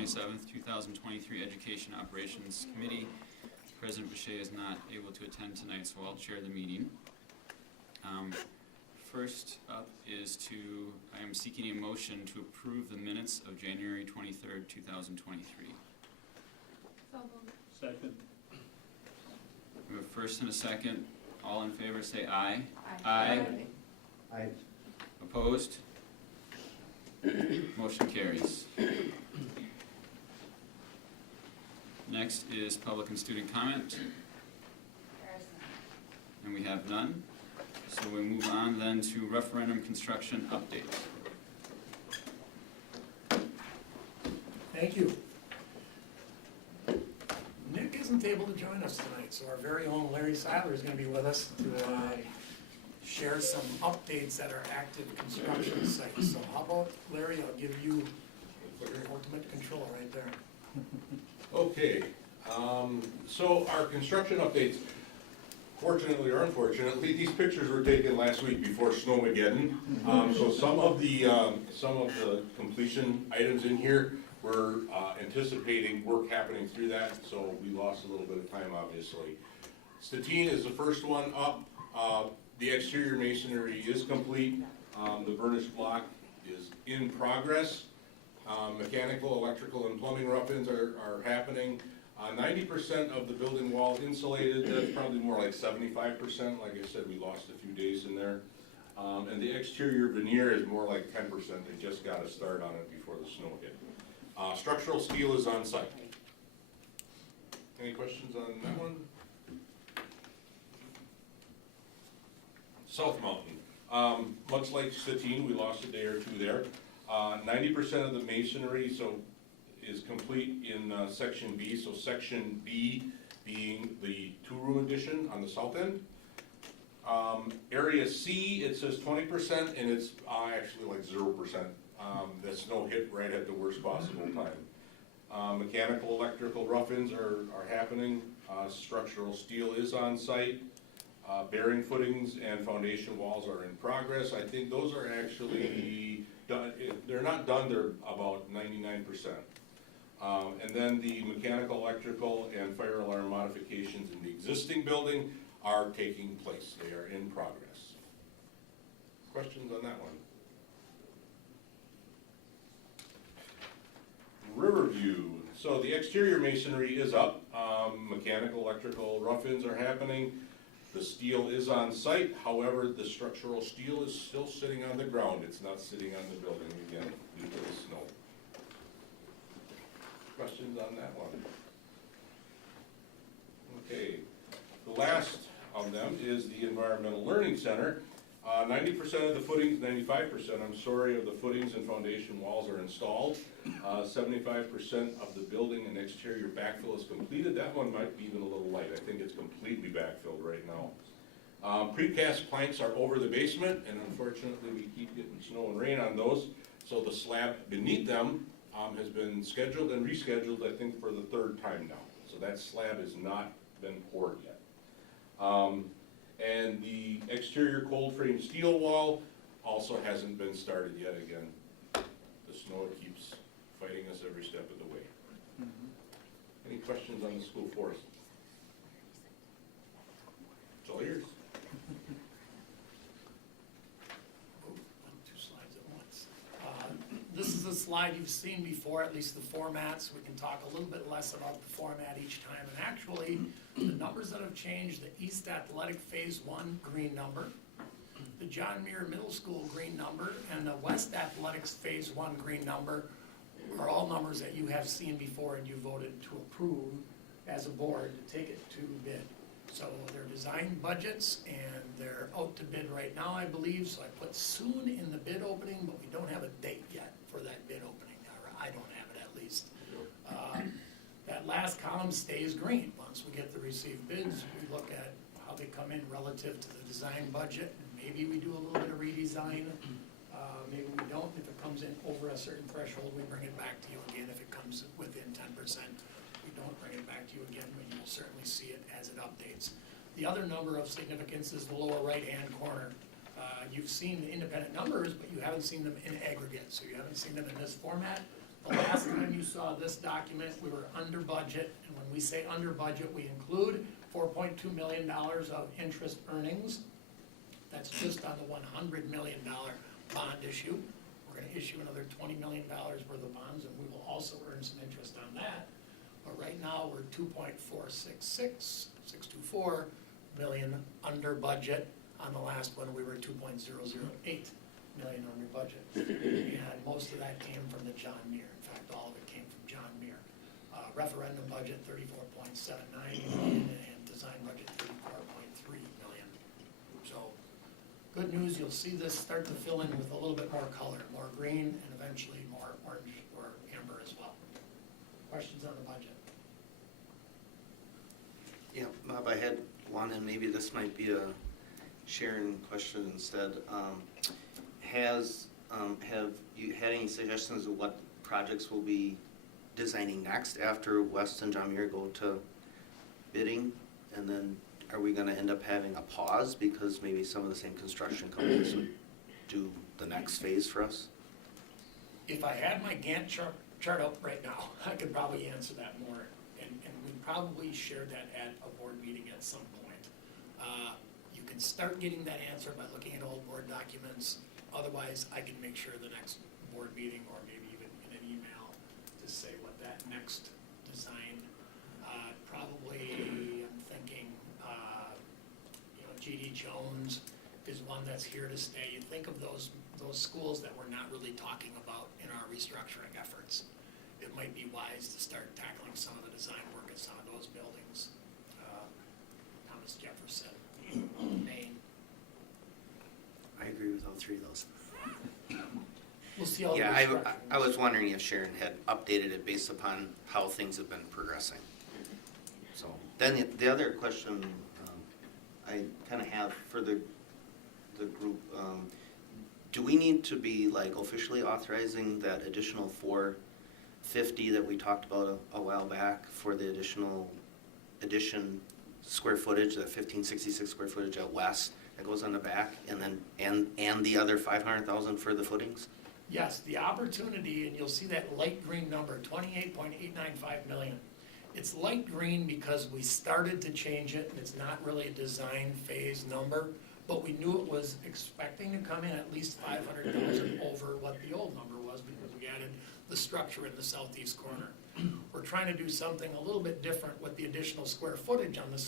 27th, 2023 Education Operations Committee. President Boucher is not able to attend tonight, so I'll chair the meeting. First up is I am seeking a motion to approve the minutes of January 23rd, 2023. So moved. Second. We have a first and a second. All in favor say aye. Aye. Aye. Opposed? Motion carries. Next is public and student comment, and we have none. So we move on then to referendum construction update. Thank you. Nick isn't able to join us tonight, so our very own Larry Seiler is going to be with us to share some updates at our active construction site. So how about, Larry, I'll give you your ultimate control right there. Okay, so our construction updates, fortunately or unfortunately, these pictures were taken last week before Snowmageddon. So some of the completion items in here were anticipating work happening through that, so we lost a little bit of time, obviously. Statine is the first one up. The exterior masonry is complete. The burnished block is in progress. Mechanical, electrical, and plumbing rough-ins are happening. 90% of the building wall insulated. That's probably more like 75%. Like I said, we lost a few days in there. And the exterior veneer is more like 10%. They just got a start on it before the snow hit. Structural steel is on site. Any questions on that one? South Mountain. Much like Statine, we lost a day or two there. 90% of the masonry is complete in section B. So section B being the two-room addition on the south end. Area C, it says 20%, and it's actually like 0%. The snow hit right at the worst possible time. Mechanical, electrical rough-ins are happening. Structural steel is on site. Bearing footings and foundation walls are in progress. I think those are actually done. They're not done, they're about 99%. And then the mechanical, electrical, and fire alarm modifications in the existing building are taking place. They are in progress. Questions on that one? Riverview. So the exterior masonry is up. Mechanical, electrical rough-ins are happening. The steel is on site, however, the structural steel is still sitting on the ground. It's not sitting on the building again due to the snow. Questions on that one? Okay, the last of them is the Environmental Learning Center. 90% of the footings, 95%, I'm sorry, of the footings and foundation walls are installed. 75% of the building and exterior backfill is completed. That one might be even a little light. I think it's completely backfilled right now. Precast planks are over the basement, and unfortunately we keep getting snow and rain on those. So the slab beneath them has been scheduled and rescheduled, I think, for the third time now. So that slab has not been poured yet. And the exterior cold frame steel wall also hasn't been started yet again. The snow keeps fighting us every step of the way. Any questions on the school forest? It's all yours. Two slides at once. This is a slide you've seen before, at least the formats. We can talk a little bit less about the format each time. And actually, the numbers that have changed, the East Athletic Phase 1 green number, the John Muir Middle School green number, and the West Athletics Phase 1 green number are all numbers that you have seen before and you voted to approve as a board to take it to bid. So they're design budgets and they're out to bid right now, I believe. So I put soon in the bid opening, but we don't have a date yet for that bid opening, or I don't have it at least. That last column stays green. Once we get the received bids, we look at how they come in relative to the design budget. Maybe we do a little bit of redesign. Maybe we don't. If it comes in over a certain threshold, we bring it back to you again. If it comes within 10%, we don't bring it back to you again, but you'll certainly see it as it updates. The other number of significance is the lower right-hand corner. You've seen the independent numbers, but you haven't seen them in aggregate. So you haven't seen them in this format. The last time you saw this document, we were under budget, and when we say under budget, we include $4.2 million of interest earnings. That's just on the $100 million bond issue. We're gonna issue another $20 million worth of bonds, and we will also earn some interest on that. But right now, we're 2.466624 million under budget. On the last one, we were 2.008 million under budget. And most of that came from the John Muir. In fact, all of it came from John Muir. Referendum budget 34.79 million and design budget 34.3 million. So, good news, you'll see this start to fill in with a little bit more color, more green and eventually more orange or amber as well. Questions on the budget? Yeah, Bob, I had one, and maybe this might be a Sharon question instead. Have you had any suggestions of what projects we'll be designing next after West and John Muir go to bidding? And then are we gonna end up having a pause because maybe some of the same construction companies would do the next phase for us? If I had my Gantt chart up right now, I could probably answer that more, and we probably shared that at a board meeting at some point. You can start getting that answer by looking at old board documents. Otherwise, I can make sure the next board meeting, or maybe even in an email, to say what that next design, probably, I'm thinking, G.D. Jones is one that's here to stay. You think of those schools that we're not really talking about in our restructuring efforts. It might be wise to start tackling some of the design work at some of those buildings. Thomas Jefferson, Maine. I agree with all three of those. We'll see how the Yeah, restructuring I was wondering if Sharon had updated it based upon how things have been progressing. So, then the other question I kind of have for the group, do we need to be like officially authorizing that additional 450 that we talked about a while back for the addition square footage, that 1566 square footage out west that goes on the back, and then and the other 500,000 for the footings? Yes, the opportunity, and you'll see that light green number, 28.895 million. It's light green because we started to change it, and it's not really a design phase number, but we knew it was expecting to come in at least 500,000 over what the old number was because we added the structure in the southeast corner. We're trying to do something a little bit different with the additional square footage on the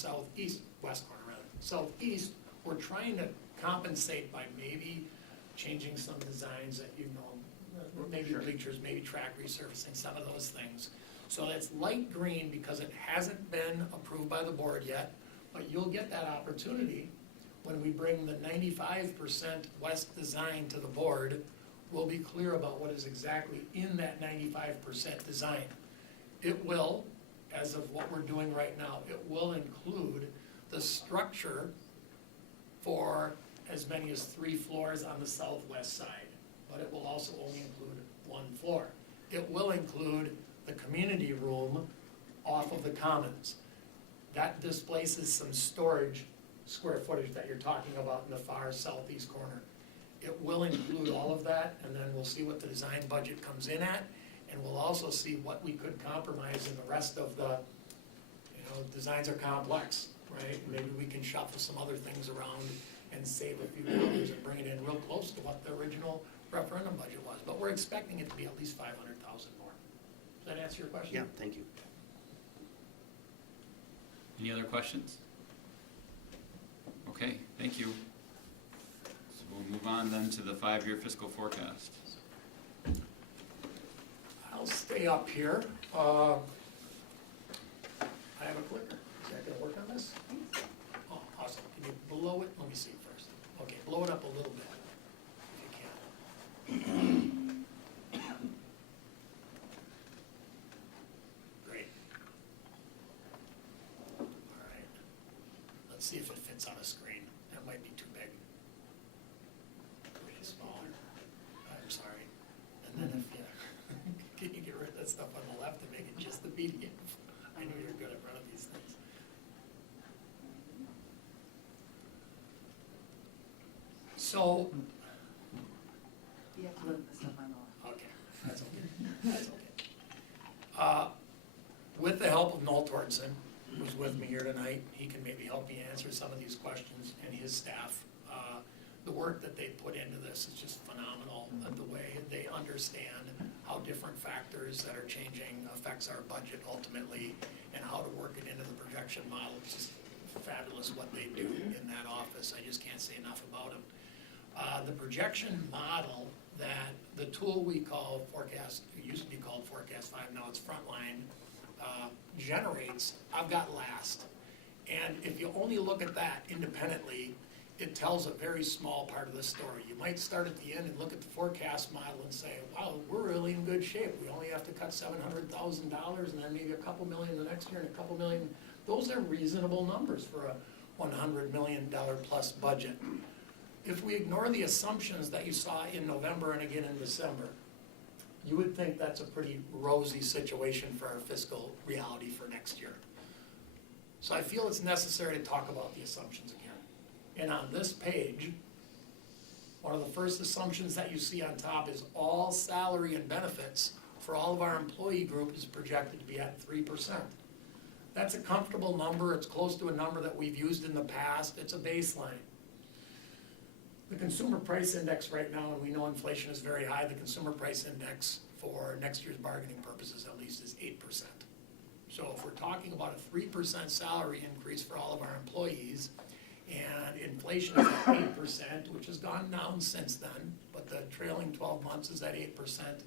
west corner rather. Southeast, we're trying to compensate by maybe changing some designs that maybe bleachers, maybe track resurfacing, some of those things. So that's light green because it hasn't been approved by the board yet, but you'll get that opportunity when we bring the 95% west design to the board. We'll be clear about what is exactly in that 95% design. It will, as of what we're doing right now, it will include the structure for as many as 3 floors on the southwest side, but it will also only include 1 floor. It will include the community room off of the commons. That displaces some storage square footage that you're talking about in the far southeast corner. It will include all of that, and then we'll see what the design budget comes in at, and we'll also see what we could compromise in the rest of the, designs are complex, right? Maybe we can shuffle some other things around and save a few dollars and bring it in real close to what the original referendum budget was. But we're expecting it to be at least 500,000 more. Does that answer your question? Yeah, thank you. Any other questions? Okay, thank you. So we'll move on then to the 5-year fiscal forecast. I'll stay up here. I have a clicker. Is that gonna work on this? Oh, awesome. Can you blow it? Let me see first. Okay, blow it up a little bit, if you can. Great. All right. Let's see if it fits on a screen. That might be too big. Way smaller. I'm sorry. And then if you, can you get rid of that stuff on the left and make it just the PDF? I know you're good at running these things. So, You have to look at the stuff on the left. okay, that's okay, that's okay. Sorensen, who's with me here tonight. He can maybe help me answer some of these questions, and his staff. The work that they put into this is just phenomenal, the way they understand how different factors that are changing affects our budget ultimately, and how to work it into the projection model. It's just fabulous what they do in that office. I just can't say enough about them. The projection model that the tool we call Forecast, it used to be called Forecast 5, now it's Frontline, generates, I've got last. And if you only look at that independently, it tells a very small part of the story. You might start at the end and look at the forecast model and say, wow, we're really in good shape. We only have to cut $700,000 and then maybe a couple million the next year and a couple million. Those are reasonable numbers for a $100 million plus budget. If we ignore the assumptions that you saw in November and again in December, you would think that's a pretty rosy situation for our fiscal reality for next year. So I feel it's necessary to talk about the assumptions again. And on this page, one of the first assumptions that you see on top is all salary and benefits for all of our employee group is projected to be at 3%. That's a comfortable number. It's close to a number that we've used in the past. It's a baseline. The consumer price index right now, and we know inflation is very high, the consumer price index for next year's bargaining purposes at least is 8%. So if we're talking about a 3% salary increase for all of our employees, and inflation is at 8%, which has gone down since then, but the trailing 12 months is at 8%,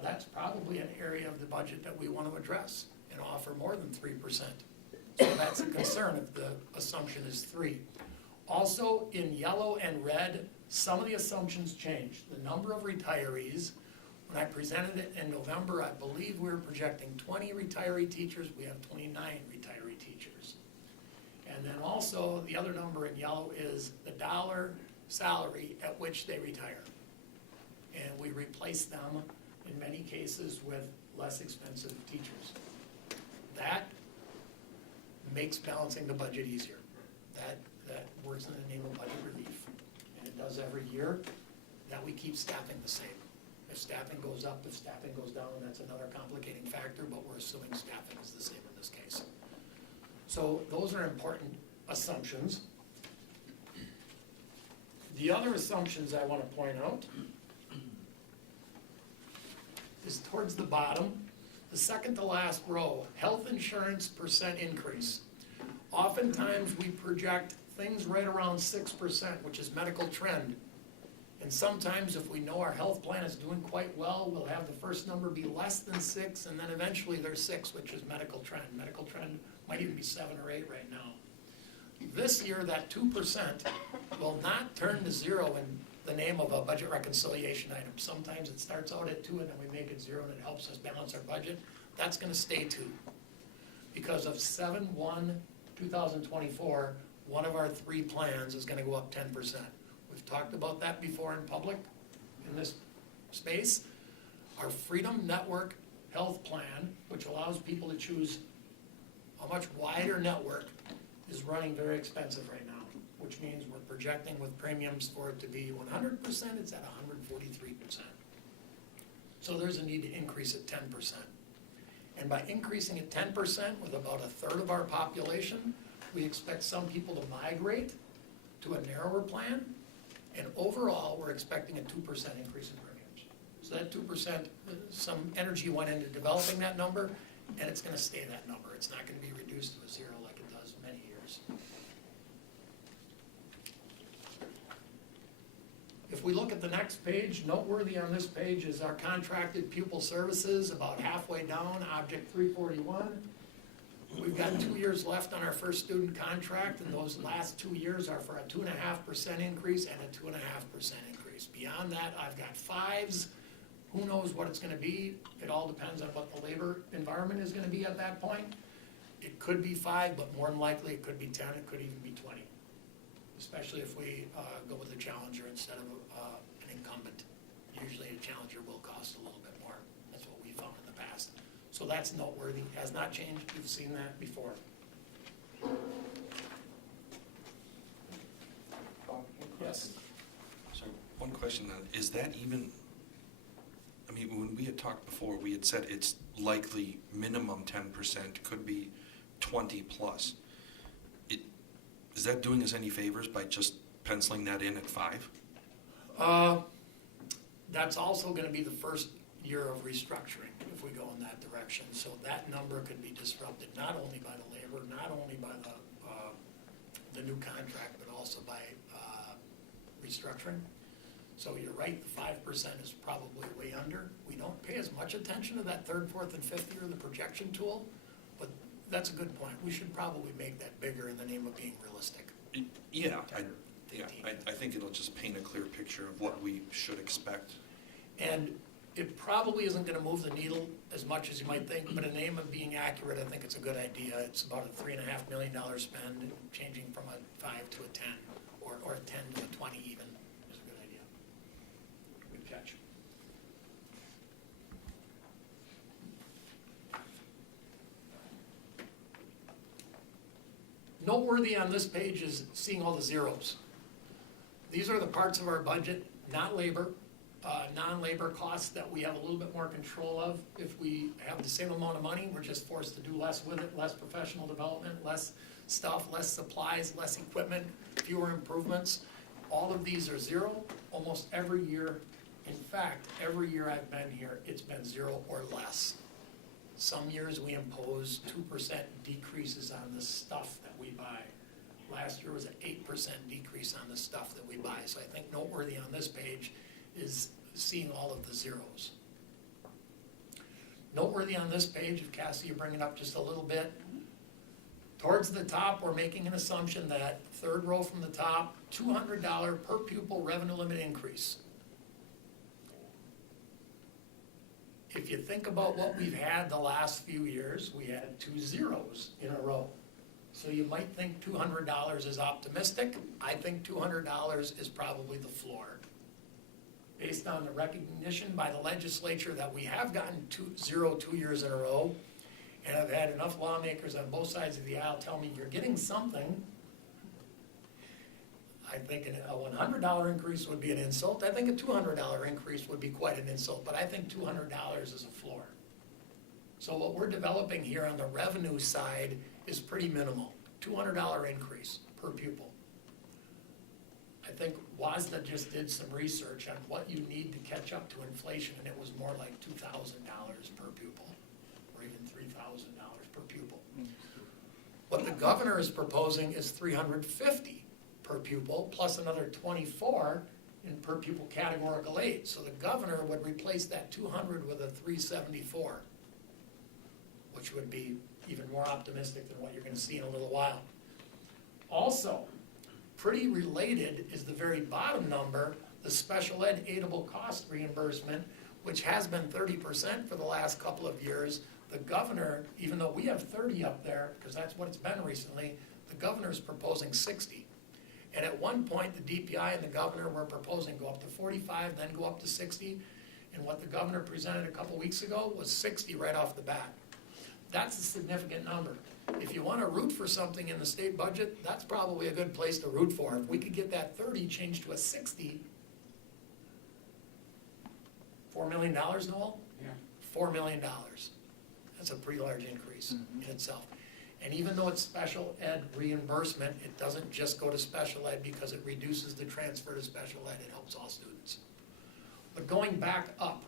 that's probably an area of the budget that we want to address and offer more than 3%. So that's a concern if the assumption is 3. Also, in yellow and red, some of the assumptions changed. The number of retirees, when I presented it in November, I believe we were projecting 20 retiree teachers. We have 29 retiree teachers. And then also, the other number in yellow is the dollar salary at which they retire. And we replace them, in many cases, with less expensive teachers. That makes balancing the budget easier. That works in the name of budget relief. And it does every year, that we keep staffing the same. If staffing goes up, if staffing goes down, that's another complicating factor, but we're assuming staffing is the same in this case. So those are important assumptions. The other assumptions I want to point out is towards the bottom, the second to last row, health insurance percent increase. Oftentimes we project things right around 6%, which is medical trend. And sometimes if we know our health plan is doing quite well, we'll have the first number be less than 6, and then eventually there's 6, which is medical trend. Medical trend might even be 7 or 8 right now. This year, that 2% will not turn to 0 in the name of a budget reconciliation item. Sometimes it starts out at 2 and then we make it 0 and it helps us balance our budget. That's gonna stay 2. Because of 7/1/2024, one of our 3 plans is gonna go up 10%. We've talked about that before in public, in this space. Our Freedom Network health plan, which allows people to choose a much wider network, is running very expensive right now, which means we're projecting with premiums for it to be 100%, it's at 143%. So there's a need to increase it 10%. And by increasing it 10% with about a third of our population, we expect some people to migrate to a narrower plan. And overall, we're expecting a 2% increase in premiums. So that 2%, some energy went into developing that number, and it's gonna stay that number. It's not gonna be reduced to a 0 like it does many years. If we look at the next page, noteworthy on this page is our contracted pupil services, about halfway down, object 341. We've got 2 years left on our first student contract, and those last 2 years are for a 2.5% increase and a 2.5% increase. Beyond that, I've got 5s. Who knows what it's gonna be? It all depends on what the labor environment is gonna be at that point. It could be 5, but more than likely it could be 10, it could even be 20. Especially if we go with a challenger instead of an incumbent. Usually a challenger will cost a little bit more. That's what we found in the past. So that's noteworthy, has not changed, we've seen that before. Yes? So one question then, is that even, I mean, when we had talked before, we had said it's likely minimum 10%, could be 20 plus. Is that doing us any favors by just penciling that in at 5? That's also gonna be the first year of restructuring, if we go in that direction. So that number could be disrupted, not only by the labor, not only by the new contract, but also by restructuring. So you're right, the 5% is probably way under. We don't pay as much attention to that third, fourth, and fifth year of the projection tool, but that's a good point. We should probably make that bigger in the name of being realistic. Yeah, 10 or yeah, 15. I think it'll just paint a clear picture of what we should expect. And it probably isn't gonna move the needle as much as you might think, but in the name of being accurate, I think it's a good idea. It's about a $3.5 million spend, changing from a 5 to a 10, or a 10 to a 20 even, is a good idea. Good catch. Noteworthy on this page is seeing all the zeros. These are the parts of our budget, not labor, non-labor costs that we have a little bit more control of. If we have the same amount of money, we're just forced to do less with it, less professional development, less stuff, less supplies, less equipment, fewer improvements. All of these are zero almost every year. In fact, every year I've been here, it's been 0 or less. Some years we impose 2% decreases on the stuff that we buy. Last year was an 8% decrease on the stuff that we buy. So I think noteworthy on this page is seeing all of the zeros. Noteworthy on this page, if Cassie, you bring it up just a little bit, towards the top, we're making an assumption that, third row from the top, $200 per pupil revenue limit increase. If you think about what we've had the last few years, we had 2 zeros in a row. So you might think $200 is optimistic. I think $200 is probably the floor. Based on the recognition by the legislature that we have gotten 2 years in a row, and I've had enough lawmakers on both sides of the aisle tell me you're getting something. I think a $100 increase would be an insult. I think a $200 increase would be quite an insult, but I think $200 is a floor. So what we're developing here on the revenue side is pretty minimal, $200 increase per pupil. I think WASDA just did some research on what you need to catch up to inflation, and it was more like $2,000 per pupil, or even $3,000 per pupil. What the governor is proposing is $350 per pupil, plus another 24 in per pupil categorical aid. So the governor would replace that 200 with a 374, which would be even more optimistic than what you're gonna see in a little while. Also, pretty related is the very bottom number, the special ed aidable cost reimbursement, which has been 30% for the last couple of years. The governor, even though we have 30 up there, because that's what it's been recently, the governor's proposing 60. And at one point, the DPI and the governor were proposing go up to 45, then go up to 60. And what the governor presented a couple weeks ago was 60 right off the bat. That's a significant number. If you want to root for something in the state budget, that's probably a good place to root for. If we could get that 30 changed to a 60, $4 million, Noel? Yeah. $4 million. That's a pretty large increase in itself. And even though it's special ed reimbursement, it doesn't just go to special ed because it reduces the transfer to special ed. It helps all students. But going back up,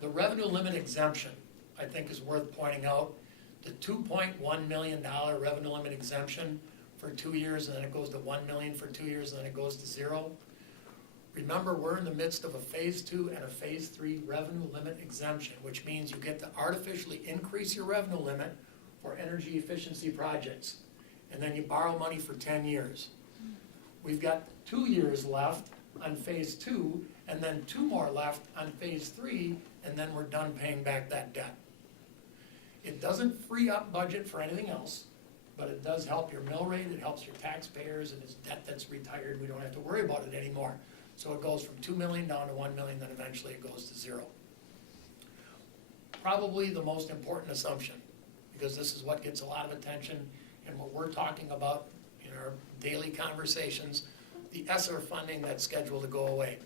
the revenue limit exemption, I think, is worth pointing out. The $2.1 million revenue limit exemption for 2 years, and then it goes to $1 million for 2 years, and then it goes to 0. Remember, we're in the midst of a phase 2 and a phase 3 revenue limit exemption, which means you get to artificially increase your revenue limit for energy efficiency projects. And then you borrow money for 10 years. We've got 2 years left on phase 2, and then 2 more left on phase 3, and then we're done paying back that debt. It doesn't free up budget for anything else, but it does help your mill rate, it helps your taxpayers, and it's debt that's retired. We don't have to worry about it anymore. So it goes from 2 million down to 1 million, then eventually it goes to 0. Probably the most important assumption, because this is what gets a lot of attention and what we're talking about in our daily conversations, the ESSER funding that's scheduled to go away.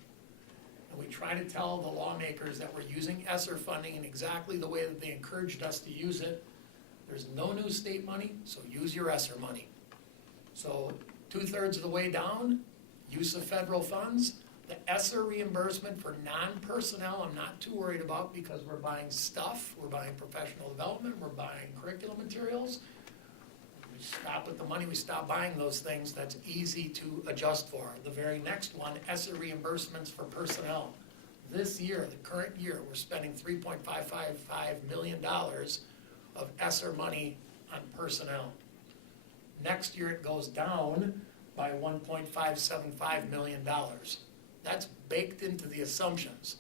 And we try to tell the lawmakers that we're using ESSER funding in exactly the way that they encouraged us to use it. There's no new state money, so use your ESSER money. So 2/3 of the way down, use of federal funds. The ESSER reimbursement for non-personnel, I'm not too worried about because we're buying stuff, we're buying professional development, we're buying curriculum materials. We stop with the money, we stop buying those things, that's easy to adjust for. The very next one, ESSER reimbursements for personnel. This year, the current year, we're spending $3.555 million of ESSER money on personnel. Next year, it goes down by $1.575 million. That's baked into the assumptions.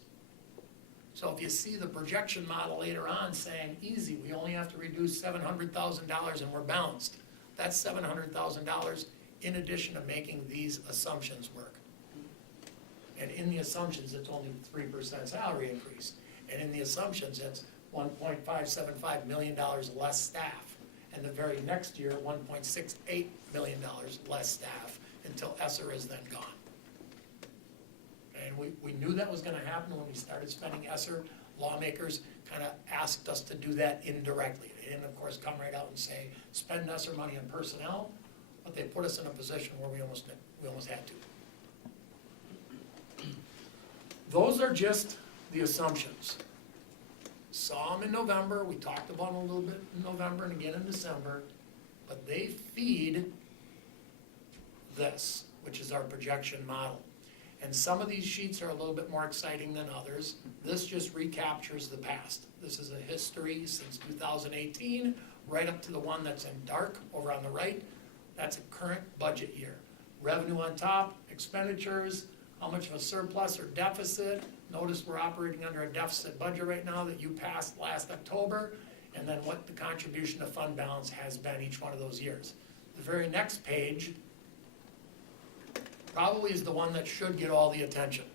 So if you see the projection model later on saying, easy, we only have to reduce $700,000 and we're balanced, that's $700,000 in addition to making these assumptions work. And in the assumptions, it's only 3% salary increase. And in the assumptions, it's $1.575 million less staff. And the very next year, $1.68 million less staff until ESSER is then gone. And we knew that was gonna happen when we started spending ESSER. Lawmakers kind of asked us to do that indirectly. They didn't, of course, come right out and say, spend ESSER money on personnel, but they put us in a position where we almost had to. Those are just the assumptions. Saw them in November, we talked about them a little bit in November and again in December, but they feed this, which is our projection model. And some of these sheets are a little bit more exciting than others. This just recaptures the past. This is a history since 2018, right up to the one that's in dark over on the right. That's a current budget year. Revenue on top, expenditures, how much of a surplus or deficit. Notice we're operating under a deficit budget right now that you passed last October, and then what the contribution to fund balance has been each one of those years. The very next page probably is the one that should get all the attention.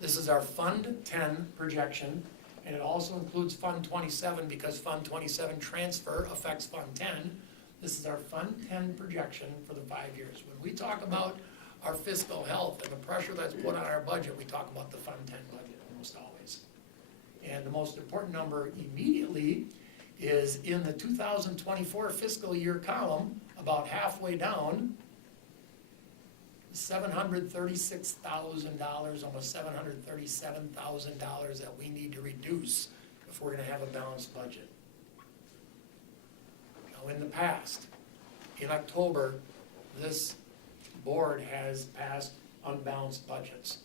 This is our Fund 10 projection, and it also includes Fund 27 because Fund 27 transfer affects Fund 10. This is our Fund 10 projection for the 5 years. When we talk about our fiscal health and the pressure that's put on our budget, we talk about the Fund 10 budget almost always. And the most important number immediately is in the 2024 fiscal year column, about halfway down, $736,000, almost $737,000 that we need to reduce if we're gonna have a balanced budget. Now in the past, in October, this board has passed unbalanced budgets.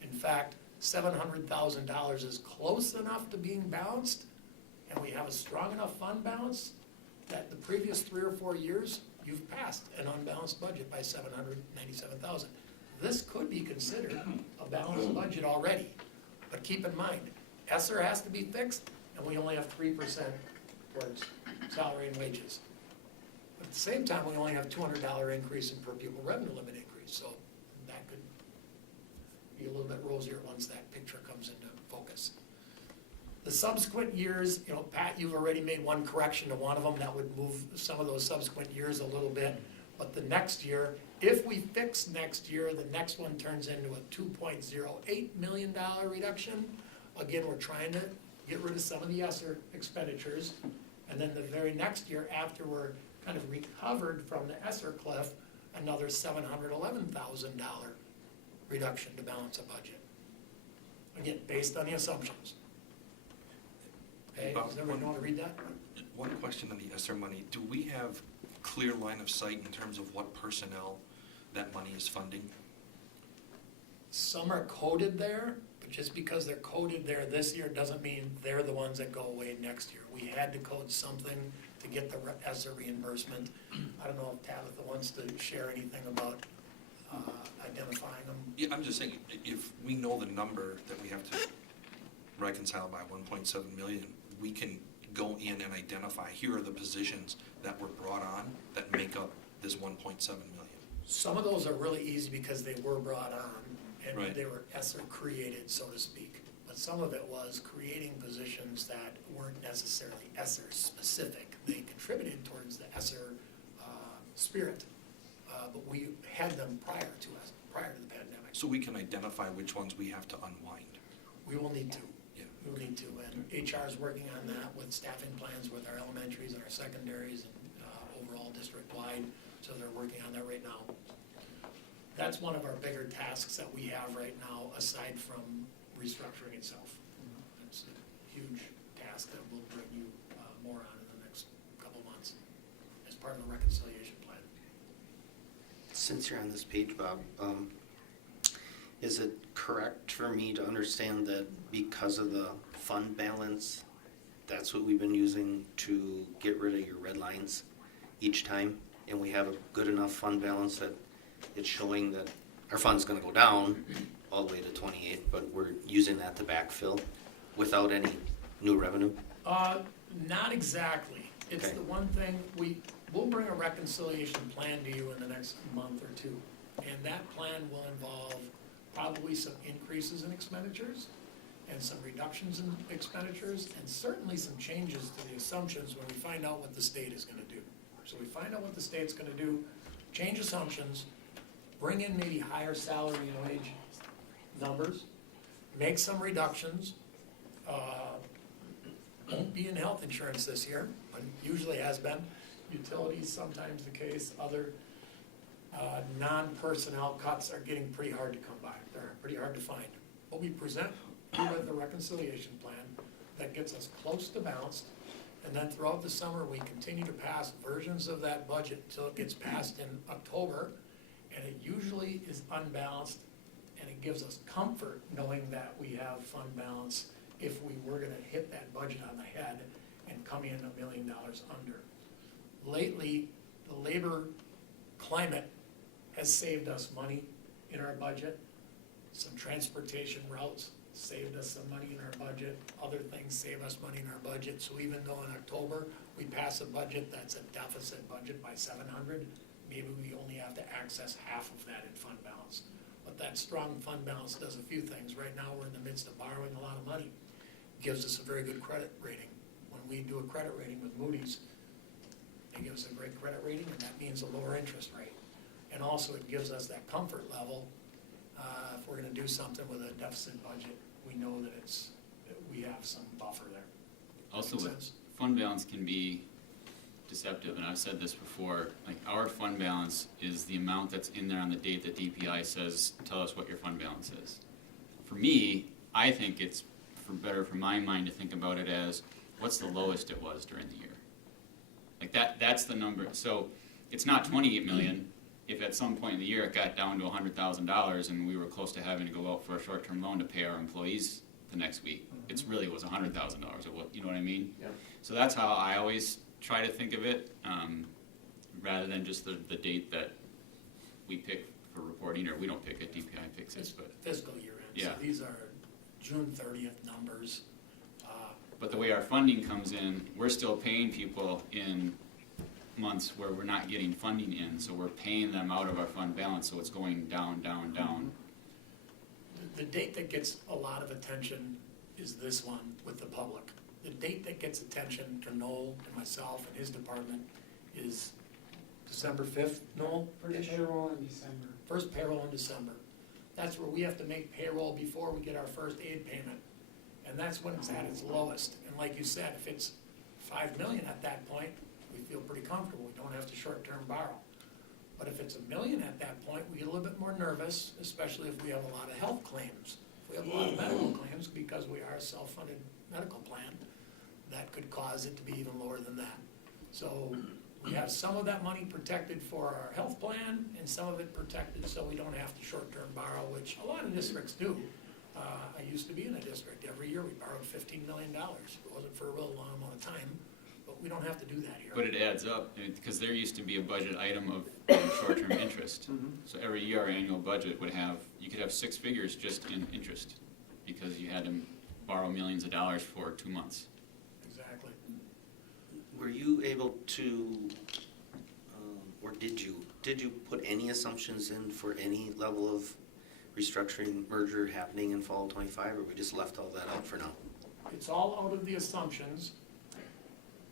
In fact, $700,000 is close enough to being balanced, and we have a strong enough fund balance that the previous 3 or 4 years, you've passed an unbalanced budget by $797,000. This could be considered a balanced budget already, but keep in mind, ESSER has to be fixed, and we only have 3% towards salary and wages. But at the same time, we only have $200 increase in per pupil revenue limit increase, so that could be a little bit rosier once that picture comes into focus. The subsequent years, you know, Pat, you've already made one correction to one of them that would move some of those subsequent years a little bit. But the next year, if we fix next year, the next one turns into a $2.08 million reduction. Again, we're trying to get rid of some of the ESSER expenditures. And then the very next year, after we're kind of recovered from the ESSER cliff, another $711,000 reduction to balance a budget. Again, based on the assumptions. Okay, does everyone want to read that? One question on the ESSER money. Do we have clear line of sight in terms of what personnel that money is funding? Some are coded there, but just because they're coded there this year doesn't mean they're the ones that go away next year. We had to code something to get the ESSER reimbursement. I don't know if Tabitha wants to share anything about identifying them. Yeah, I'm just saying, if we know the number that we have to reconcile by 1.7 million, we can go in and identify, here are the positions that were brought on that make up this 1.7 million. Some of those are really easy because they were brought on and Right. they were ESSER created, so to speak. But some of it was creating positions that weren't necessarily ESSER specific. They contributed towards the ESSER spirit, but we had them prior to the pandemic. So we can identify which ones we have to unwind. We will need to. Yeah. We will need to, and HR is working on that with staffing plans with our elementaries and our secondaries and overall district-wide, so they're working on that right now. That's one of our bigger tasks that we have right now, aside from restructuring itself. It's a huge task that we'll bring you more on in the next couple months as part of the reconciliation plan. Since you're on this page, Bob, is it correct for me to understand that because of the fund balance, that's what we've been using to get rid of your red lines each time? And we have a good enough fund balance that it's showing that our fund's gonna go down all the way to 28, but we're using that to backfill without any new revenue? Not exactly. It's Okay. the one thing, we'll bring a reconciliation plan to you in the next month or two. And that plan will involve probably some increases in expenditures and some reductions in expenditures and certainly some changes to the assumptions when we find out what the state is gonna do. So we find out what the state's gonna do, change assumptions, bring in maybe higher salary and wage numbers, make some reductions. Won't be in health insurance this year, but usually has been. Utilities sometimes the case, other non-personnel cuts are getting pretty hard to come by. They're pretty hard to find. But we present you with the reconciliation plan that gets us close to balanced. And then throughout the summer, we continue to pass versions of that budget until it gets passed in October. And it usually is unbalanced, and it gives us comfort knowing that we have fund balance if we were gonna hit that budget on the head and come in $1 million under. Lately, the labor climate has saved us money in our budget. Some transportation routes saved us some money in our budget. Other things save us money in our budget. So even though in October, we pass a budget that's a deficit budget by 700, maybe we only have to access half of that in fund balance. But that strong fund balance does a few things. Right now, we're in the midst of borrowing a lot of money. Gives us a very good credit rating. When we do a credit rating with Moody's, it gives us a great credit rating, and that means a lower interest rate. And also, it gives us that comfort level. If we're gonna do something with a deficit budget, we know that we have some buffer there. Also, Makes with sense? fund balance can be deceptive, and I've said this before, like, our fund balance is the amount that's in there on the date that DPI says, tell us what your fund balance is. For me, I think it's better for my mind to think about it as, what's the lowest it was during the year? Like that's the number. So it's not 28 million if at some point in the year it got down to $100,000 and we were close to having to go out for a short-term loan to pay our employees the next week. It really was $100,000. You know what I mean? Yep. So that's how I always try to think of it, rather than just the date that we pick for reporting, or we don't pick it, DPI picks it, It's but. fiscal year end, so Yeah. these are June 30th numbers. But the way our funding comes in, we're still paying people in months where we're not getting funding in, so we're paying them out of our fund balance, so it's going down, down, down. The date that gets a lot of attention is this one with the public. The date that gets attention to Noel and myself and his department is December 5th, Noel? First payroll in December. First payroll in December. That's where we have to make payroll before we get our first aid payment. And that's when it's at its lowest. And like you said, if it's 5 million at that point, we feel pretty comfortable. We don't have to short-term borrow. But if it's $1 million at that point, we get a little bit more nervous, especially if we have a lot of health claims. If we have a lot of medical claims, because we are a self-funded medical plan, that could cause it to be even lower than that. So we have some of that money protected for our health plan and some of it protected so we don't have to short-term borrow, which a lot of districts do. I used to be in a district. Every year we borrowed $15 million. It wasn't for a real long amount of time, but we don't have to do that here. But it adds up, because there used to be a budget item of short-term interest. So every year our annual budget would have, you could have 6 figures just in interest, because you had to borrow millions of dollars for 2 months. Exactly. Were you able to, or did you put any assumptions in for any level of restructuring merger happening in fall 25, or we just left all that out for now? It's all out of the assumptions.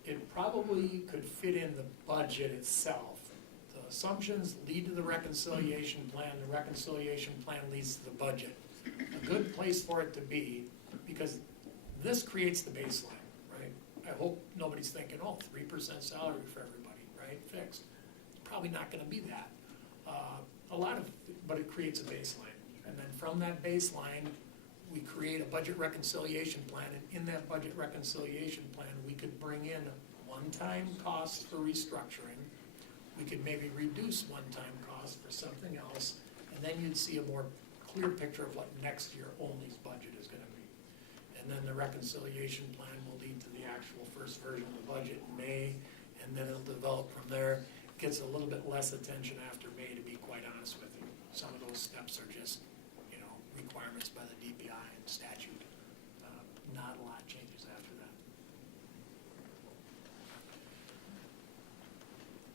It probably could fit in the budget itself. The assumptions lead to the reconciliation plan, the reconciliation plan leads to the budget. A good place for it to be, because this creates the baseline, right? I hope nobody's thinking, oh, 3% salary for everybody, right, fixed. It's probably not gonna be that. But it creates a baseline. And then from that baseline, we create a budget reconciliation plan, and in that budget reconciliation plan, we could bring in one-time costs for restructuring. We could maybe reduce one-time costs for something else, and then you'd see a more clear picture of what next year only's budget is gonna be. And then the reconciliation plan will lead to the actual first version of the budget in May, and then it'll develop from there. It gets a little bit less attention after May, to be quite honest with you. Some of those steps are just, requirements by the DPI and statute. Not a lot changes after that.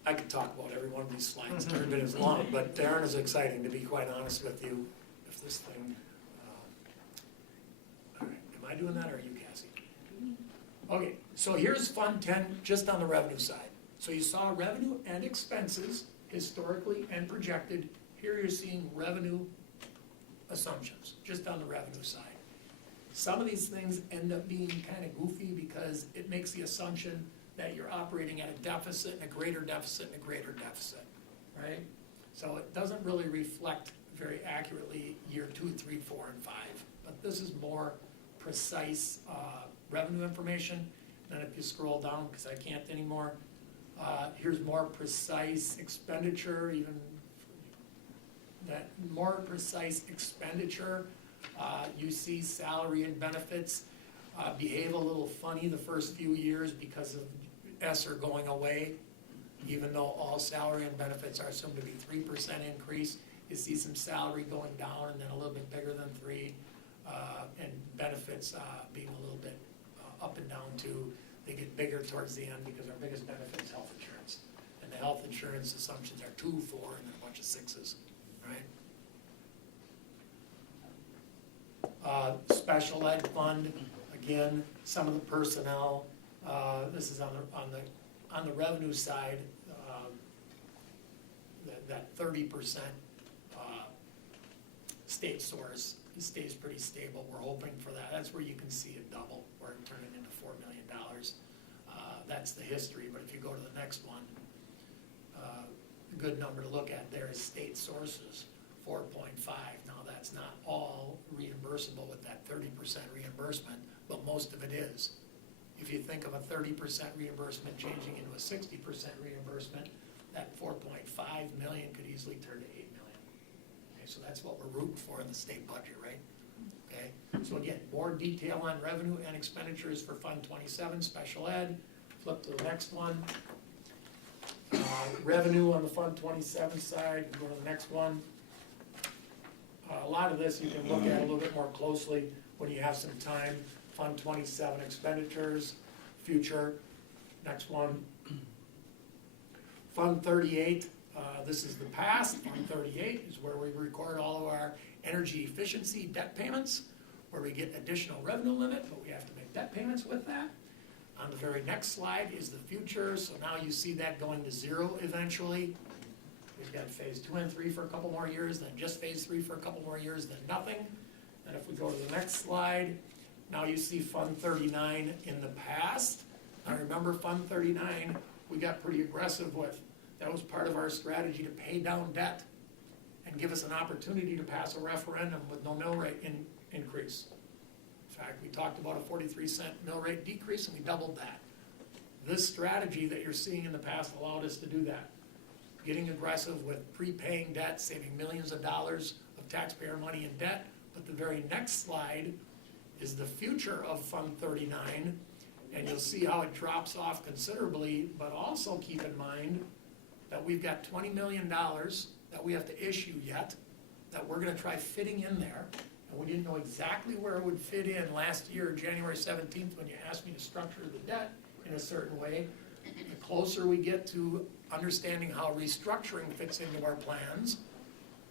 I could talk about every one of these slides, every bit as long, but they aren't as exciting, to be quite honest with you. If this thing, all right, am I doing that or are you, Cassie? Okay, so here's Fund 10, just on the revenue side. So you saw revenue and expenses historically and projected. Here you're seeing revenue assumptions, just on the revenue side. Some of these things end up being kind of goofy because it makes the assumption that you're operating at a deficit and a greater deficit and a greater deficit, right? So it doesn't really reflect very accurately year 2, 3, 4, and 5. But this is more precise revenue information. Then if you scroll down, because I can't anymore, here's more precise expenditure, even that more precise expenditure. You see salary and benefits behave a little funny the first few years because of ESSER going away. Even though all salary and benefits are assumed to be 3% increase, you see some salary going down and then a little bit bigger than 3, and benefits being a little bit up and down too. They get bigger towards the end because our biggest benefit is health insurance. And the health insurance assumptions are 2, 4, and then a bunch of 6s. Right? Special ed fund, again, some of the personnel, this is on the revenue side, that 30% state source stays pretty stable. We're hoping for that. That's where you can see it double, or turn it into $4 million. That's the history, but if you go to the next one, a good number to look at there is state sources, 4.5. Now that's not all reimbursable with that 30% reimbursement, but most of it is. If you think of a 30% reimbursement changing into a 60% reimbursement, that 4.5 million could easily turn to 8 million. Okay, so that's what we're rooting for in the state budget, right? Okay, so again, more detail on revenue and expenditures for Fund 27, Special Ed. Flip to the next one. Revenue on the Fund 27 side, go to the next one. A lot of this you can look at a little bit more closely when you have some time. Fund 27 expenditures, future, next one. Fund 38, this is the past. Fund 38 is where we record all of our energy efficiency debt payments, where we get additional revenue limit, but we have to make debt payments with that. On the very next slide is the future, so now you see that going to 0 eventually. We've got phase 2 and 3 for a couple more years, then just phase 3 for a couple more years, then nothing. And if we go to the next slide, now you see Fund 39 in the past. Now remember Fund 39, we got pretty aggressive with. That was part of our strategy to pay down debt and give us an opportunity to pass a referendum with no mill rate increase. In fact, we talked about a 43-cent mill rate decrease and we doubled that. This strategy that you're seeing in the past allowed us to do that. Getting aggressive with prepaying debt, saving millions of dollars of taxpayer money in debt. But the very next slide is the future of Fund 39, and you'll see how it drops off considerably, but also keep in mind that we've got $20 million that we have to issue yet, that we're gonna try fitting in there, and we didn't know exactly where it would fit in last year, January 17th, when you asked me to structure the debt in a certain way. The closer we get to understanding how restructuring fits into our plans,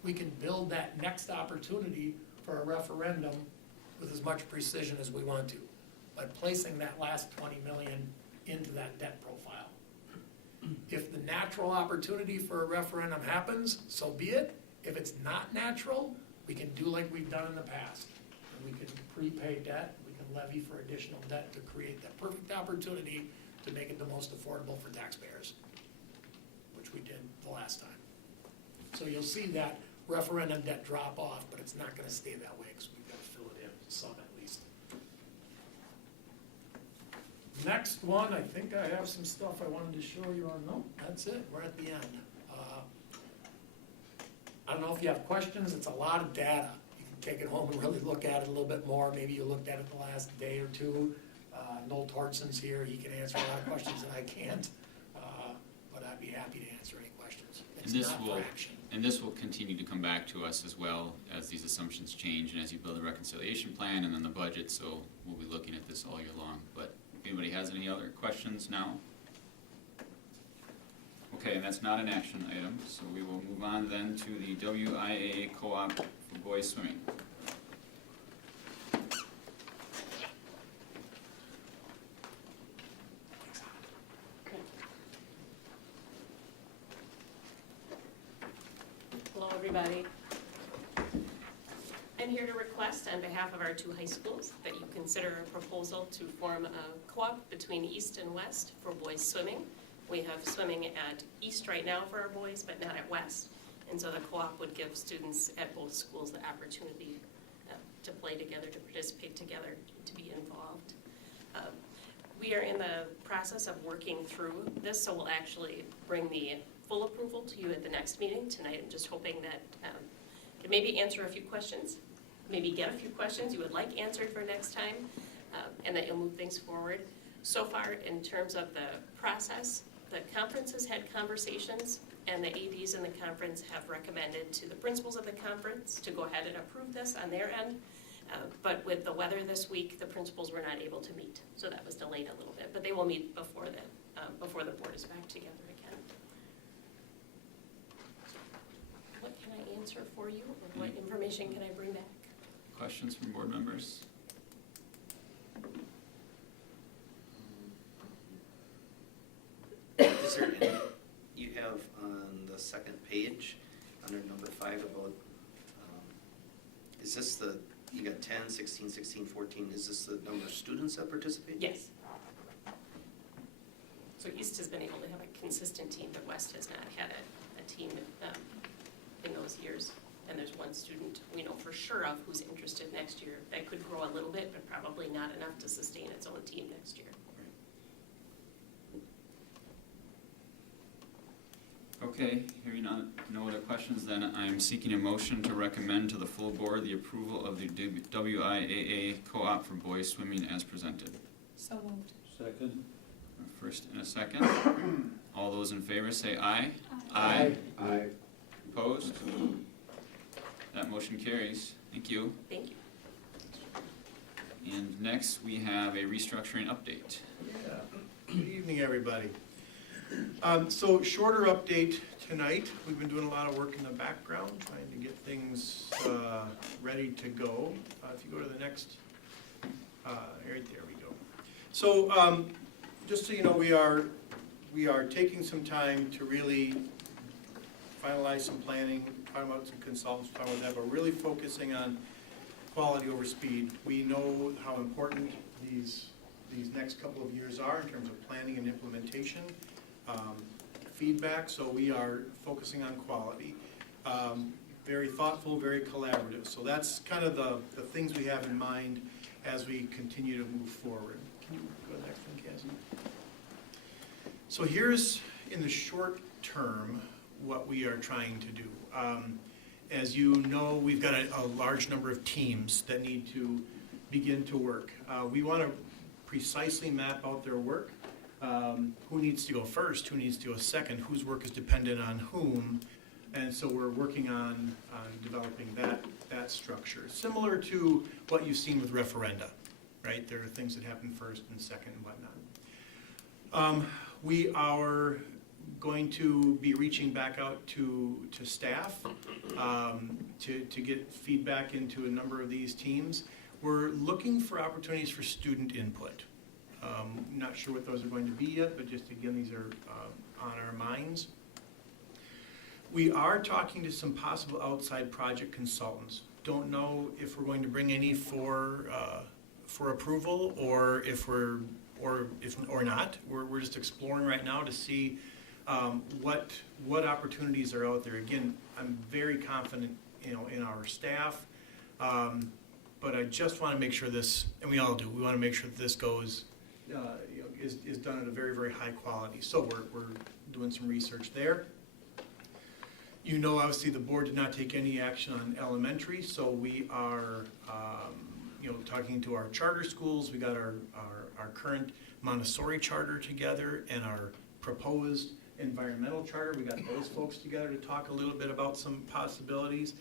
we can build that next opportunity for a referendum with as much precision as we want to, by placing that last 20 million into that debt profile. If the natural opportunity for a referendum happens, so be it. If it's not natural, we can do like we've done in the past. And we can prepay debt, we can levy for additional debt to create that perfect opportunity to make it the most affordable for taxpayers, which we did the last time. So you'll see that referendum debt drop off, but it's not gonna stay that way, because we've gotta fill it in, some at least. Next one, I think I have some stuff I wanted to show you on, no, that's it, we're at the end. I don't know if you have questions, it's a lot of data. You can take it home and really look at it a little bit more, maybe you looked at it the last day or two. Noel Tortson's here, he can answer a lot of questions that I can't, but I'd be happy to answer any questions. It's not for action. And this will continue to come back to us as well as these assumptions change and as you build a reconciliation plan and then the budget, so we'll be looking at this all year long. But if anybody has any other questions now? Okay, and that's not an action item, so we will move on then to the WIAA co-op for boys swimming. Hello, everybody. I'm here to request on behalf of our two high schools that you consider a proposal to form a co-op between East and West for boys swimming. We have swimming at East right now for our boys, but not at West. And so the co-op would give students at both schools the opportunity to play together, to participate together, to be involved. We are in the process of working through this, so we'll actually bring the full approval to you at the next meeting. Tonight, I'm just hoping that can maybe answer a few questions, maybe get a few questions you would like answered for next time, and that you'll move things forward. So far, in terms of the process, the conference has had conversations, and the ADs in the conference have recommended to the principals of the conference to go ahead and approve this on their end. But with the weather this week, the principals were not able to meet, so that was delayed a little bit. But they will meet before the board is back together again. What can I answer for you, or what information can I bring back? Questions from board members? Is there any, you have on the second page, under number 5 about, is this the, you got 10, 16, 16, 14, is this the number of students that participate? Yes. So East has been able to have a consistent team, but West has not had a team in those years. And there's one student we know for sure of who's interested next year. That could grow a little bit, but probably not enough to sustain its own team next year. Okay, hearing no other questions, then I'm seeking a motion to recommend to the full board the approval of the WIAA co-op for boys swimming as presented. So moved. Second. A first and a second. All those in favor say aye. Aye. Aye. Opposed? That motion carries. Thank you. Thank you. And next, we have a restructuring update. Yeah. Good evening, everybody. So shorter update tonight. We've been doing a lot of work in the background, trying to get things ready to go. If you go to the next, right there we go. So just so you know, we are taking some time to really finalize some planning, talking about some consultants, talking about that, but really focusing on quality over speed. We know how important these next couple of years are in terms of planning and implementation. Feedback, so we are focusing on quality. Very thoughtful, very collaborative. So that's kind of the things we have in mind as we continue to move forward. Can you go to the next one, Cassie? So here's, in the short term, what we are trying to do. As you know, we've got a large number of teams that need to begin to work. We want to precisely map out their work. Who needs to go first, who needs to go second, whose work is dependent on whom, and so we're working on developing that structure. Similar to what you've seen with referenda, right? There are things that happen first and second and whatnot. We are going to be reaching back out to staff to get feedback into a number of these teams. We're looking for opportunities for student input. Not sure what those are going to be yet, but just again, these are on our minds. We are talking to some possible outside project consultants. Don't know if we're going to bring any for approval, or if not. We're just exploring right now to see what opportunities are out there. Again, I'm very confident, in our staff, but I just want to make sure this, and we all do. We want to make sure that this goes, is done at a very, very high quality. So we're doing some research there. Obviously, the board did not take any action on elementary, so we are, talking to our charter schools. We got our current Montessori charter together and our proposed environmental charter. We got those folks together to talk a little bit about some possibilities.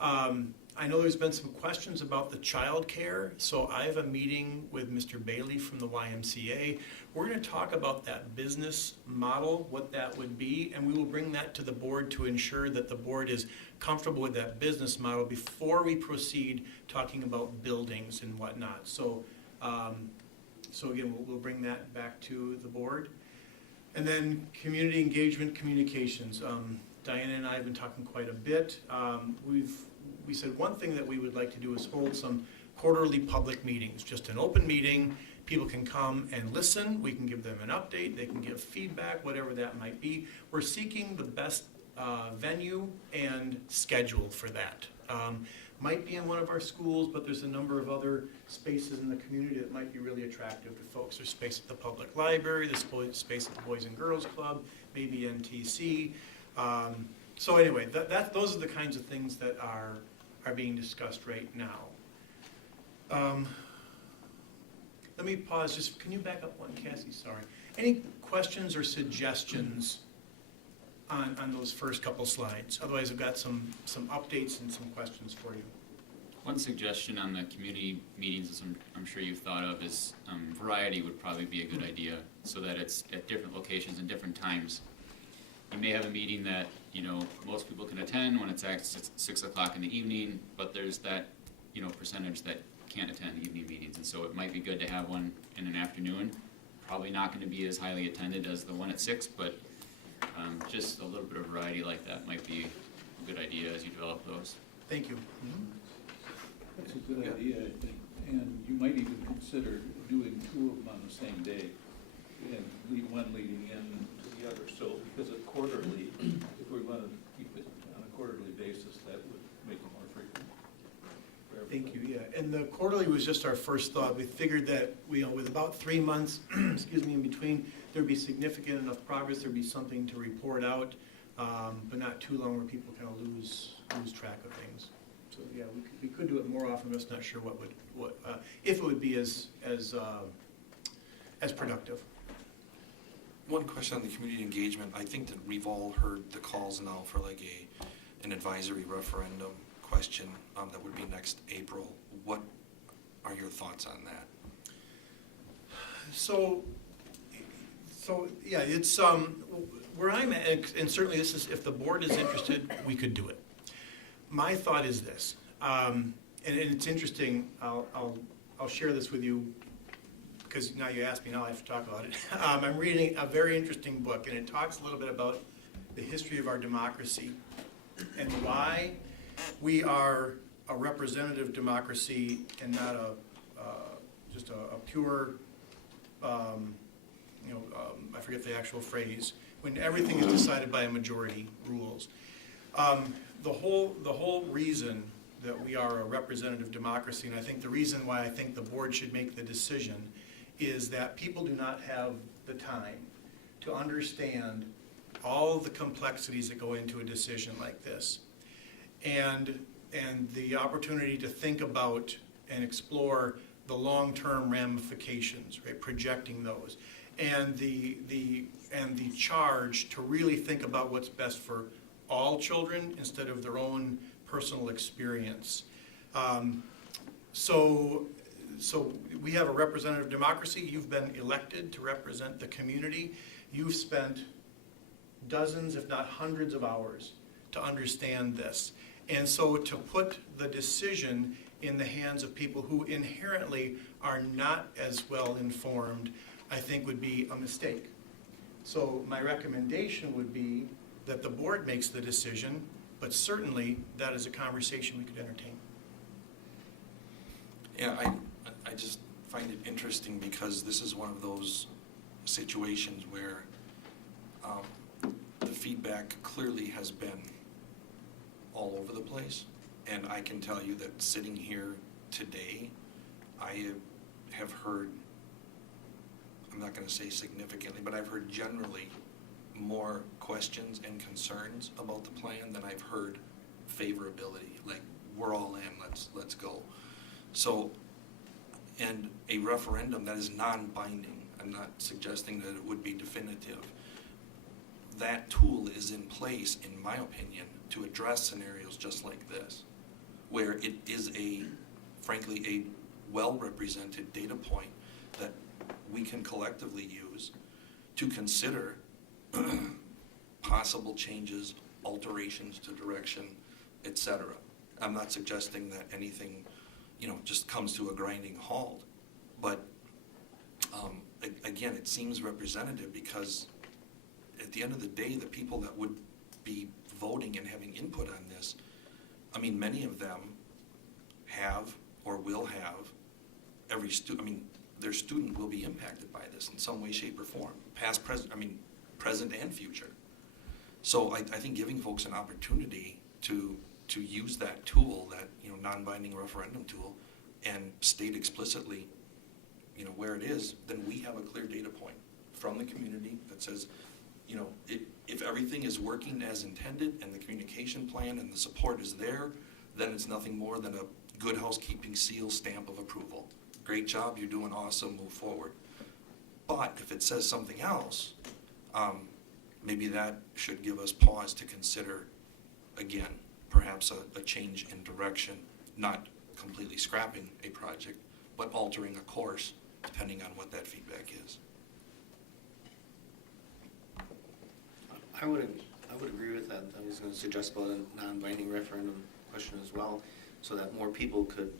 I know there's been some questions about the child care, so I have a meeting with Mr. Bailey from the YMCA. We're going to talk about that business model, what that would be, and we will bring that to the board to ensure that the board is comfortable with that business model before we proceed talking about buildings and whatnot. So again, we'll bring that back to the board. And then community engagement communications. Diana and I have been talking quite a bit. We said one thing that we would like to do is hold some quarterly public meetings, just an open meeting. People can come and listen. We can give them an update. They can give feedback, whatever that might be. We're seeking the best venue and schedule for that. Might be in one of our schools, but there's a number of other spaces in the community that might be really attractive to folks. There's space at the public library, there's space at the Boys and Girls Club, maybe NTC. So anyway, those are the kinds of things that are being discussed right now. Let me pause. Just can you back up one, Cassie? Sorry. Any questions or suggestions on those first couple slides? Otherwise, I've got some updates and some questions for you. One suggestion on the community meetings, as I'm sure you've thought of, is variety would probably be a good idea, so that it's at different locations and different times. You may have a meeting that most people can attend when it's at 6 o'clock in the evening, but there's that percentage that can't attend evening meetings, and so it might be good to have one in an afternoon. Probably not going to be as highly attended as the one at 6, but just a little bit of variety like that might be a good idea as you develop those. Thank you. That's a good idea, I think, and you might even consider doing two of them on the same day, and one leading in to the other. So, because of quarterly, if we want to keep it on a quarterly basis, that would make it more frequent. Thank you, yeah. And the quarterly was just our first thought. We figured that, with about 3 months, in between, there'd be significant enough progress, there'd be something to report out, but not too long where people kind of lose track of things. So yeah, we could do it more often. I'm just not sure if it would be as productive. One question on the community engagement. I think that we've all heard the calls now for like an advisory referendum question that would be next April. What are your thoughts on that? So yeah, it's where I'm at, and certainly this is, if the board is interested, we could do it. My thought is this, and it's interesting. I'll share this with you because now you asked me. Now I have to talk about it. I'm reading a very interesting book, and it talks a little bit about the history of our democracy and why we are a representative democracy and not just a pure. I forget the actual phrase. When everything is decided by a majority rules. The whole reason that we are a representative democracy, and I think the reason why I think the board should make the decision, is that people do not have the time to understand all of the complexities that go into a decision like this, and the opportunity to think about and explore the long-term ramifications, right? Projecting those, and the charge to really think about what's best for all children instead of their own personal experience. So we have a representative democracy. You've been elected to represent the community. You've spent dozens, if not hundreds of hours to understand this. And so to put the decision in the hands of people who inherently are not as well informed, I think would be a mistake. So my recommendation would be that the board makes the decision, but certainly that is a conversation we could entertain. Yeah, I just find it interesting because this is one of those situations where the feedback clearly has been all over the place. And I can tell you that sitting here today, I have heard, I'm not gonna say significantly, but I've heard generally more questions and concerns about the plan than I've heard favorability, like, we're all in, let's go. So, and a referendum that is non-binding, I'm not suggesting that it would be definitive. That tool is in place, in my opinion, to address scenarios just like this, where it is frankly, a well-represented data point that we can collectively use to consider possible changes, alterations to direction, etc. I'm not suggesting that anything, just comes to a grinding halt, but again, it seems representative because at the end of the day, the people that would be voting and having input on this, I mean, many of them have or will have their student will be impacted by this in some way, shape, or form, past, present and future. So I think giving folks an opportunity to use that tool, that non-binding referendum tool, and state explicitly where it is, then we have a clear data point from the community that says, if everything is working as intended and the communication plan and the support is there, then it's nothing more than a good housekeeping seal stamp of approval. Great job, you're doing awesome, move forward. But if it says something else, maybe that should give us pause to consider, again, perhaps a change in direction, not completely scrapping a project, but altering a course depending on what that feedback is. I would agree with that. I was going to suggest about a non-binding referendum question as well, so that more people could,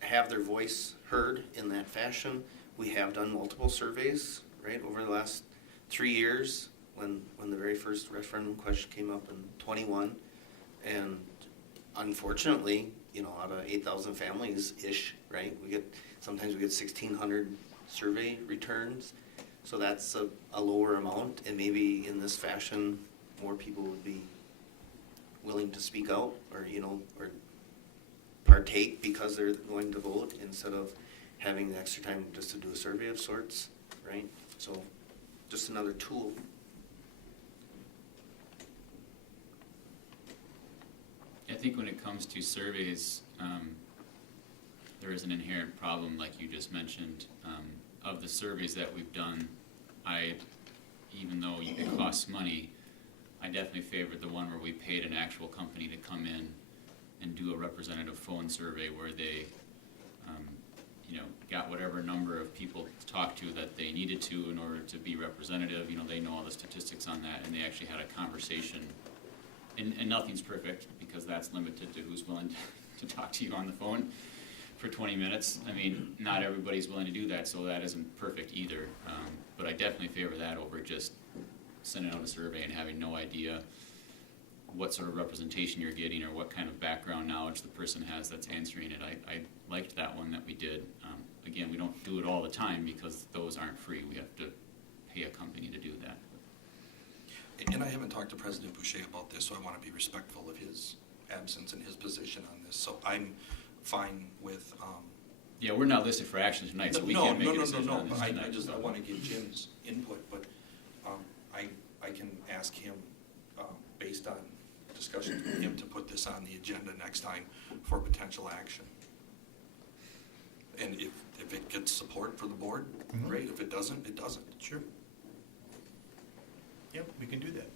have their voice heard in that fashion. We have done multiple surveys, right, over the last 3 years when the very first referendum question came up in 21, and unfortunately, out of 8,000 families-ish, right, sometimes we get 1,600 survey returns. So that's a lower amount, and maybe in this fashion, more people would be willing to speak out or partake because they're going to vote instead of having the extra time just to do a survey of sorts, right? So just another tool. I think when it comes to surveys, there is an inherent problem, like you just mentioned. Of the surveys that we've done, even though it costs money, I definitely favored the one where we paid an actual company to come in and do a representative phone survey where they, got whatever number of people to talk to that they needed to in order to be representative. They know all the statistics on that, and they actually had a conversation. And nothing's perfect because that's limited to who's willing to talk to you on the phone for 20 minutes. I mean, not everybody's willing to do that, so that isn't perfect either. But I definitely favor that over just sending out a survey and having no idea what sort of representation you're getting or what kind of background knowledge the person has that's answering it. I liked that one that we did. Again, we don't do it all the time because those aren't free. We have to pay a company to do that. And I haven't talked to President Boucher about this, so I want to be respectful of his absence and his position on this. So I'm fine with. Yeah, we're not listed for action tonight, so we can't make a decision on this tonight. I want to give Jim's input, but I can ask him, based on discussions with him, to put this on the agenda next time for potential action. And if it gets support for the board, great. If it doesn't, it doesn't. Sure. Yep, we can do that.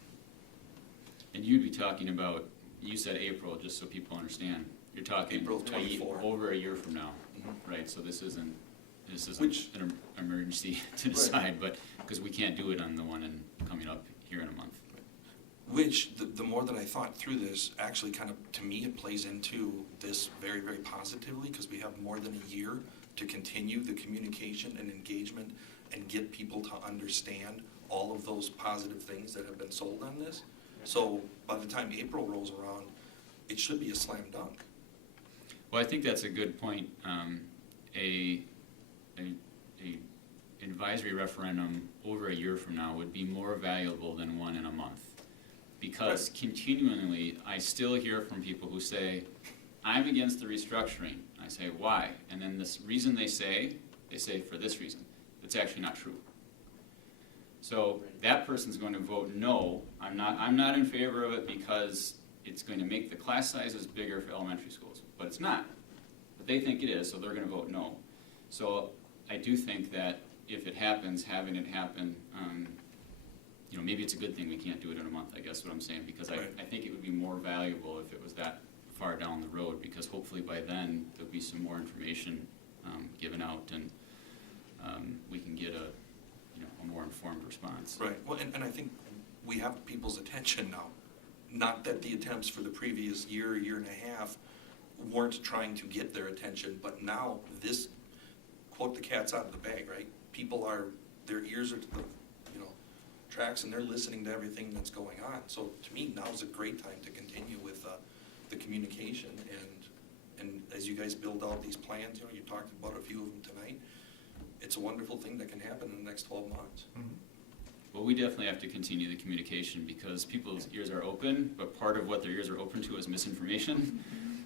And you'd be talking about, you said April, just so people understand. You're talking April of 24. Over a year from now, right? So this isn't Which- an emergency to decide, but because we can't do it on the one coming up here in a month. Which, the more that I thought through this, actually kind of, to me, it plays into this very, very positively, because we have more than a year to continue the communication and engagement and get people to understand all of those positive things that have been sold on this. So by the time April rolls around, it should be a slam dunk. Well, I think that's a good point. A advisory referendum over a year from now would be more valuable than one in a month. Because continually, I still hear from people who say, I'm against the restructuring. I say, why? And then this reason they say for this reason. It's actually not true. So that person's going to vote no. I'm not in favor of it because it's going to make the class sizes bigger for elementary schools. But it's not. But they think it is, so they're going to vote no. So I do think that if it happens, having it happen, maybe it's a good thing we can't do it in a month, I guess what I'm saying, because Right. I think it would be more valuable if it was that far down the road, because hopefully by then there'll be some more information given out, and we can get a more informed response. Right, well, and I think we have people's attention now. Not that the attempts for the previous year and a half weren't trying to get their attention, but now this, quote, the cat's out of the bag, right? People their ears are to the, tracks, and they're listening to everything that's going on. So to me, now is a great time to continue with the communication, and as you guys build out these plans, you talked about a few of them tonight. It's a wonderful thing that can happen in the next 12 months. Mhm. Well, we definitely have to continue the communication because people's ears are open, but part of what their ears are open to is misinformation.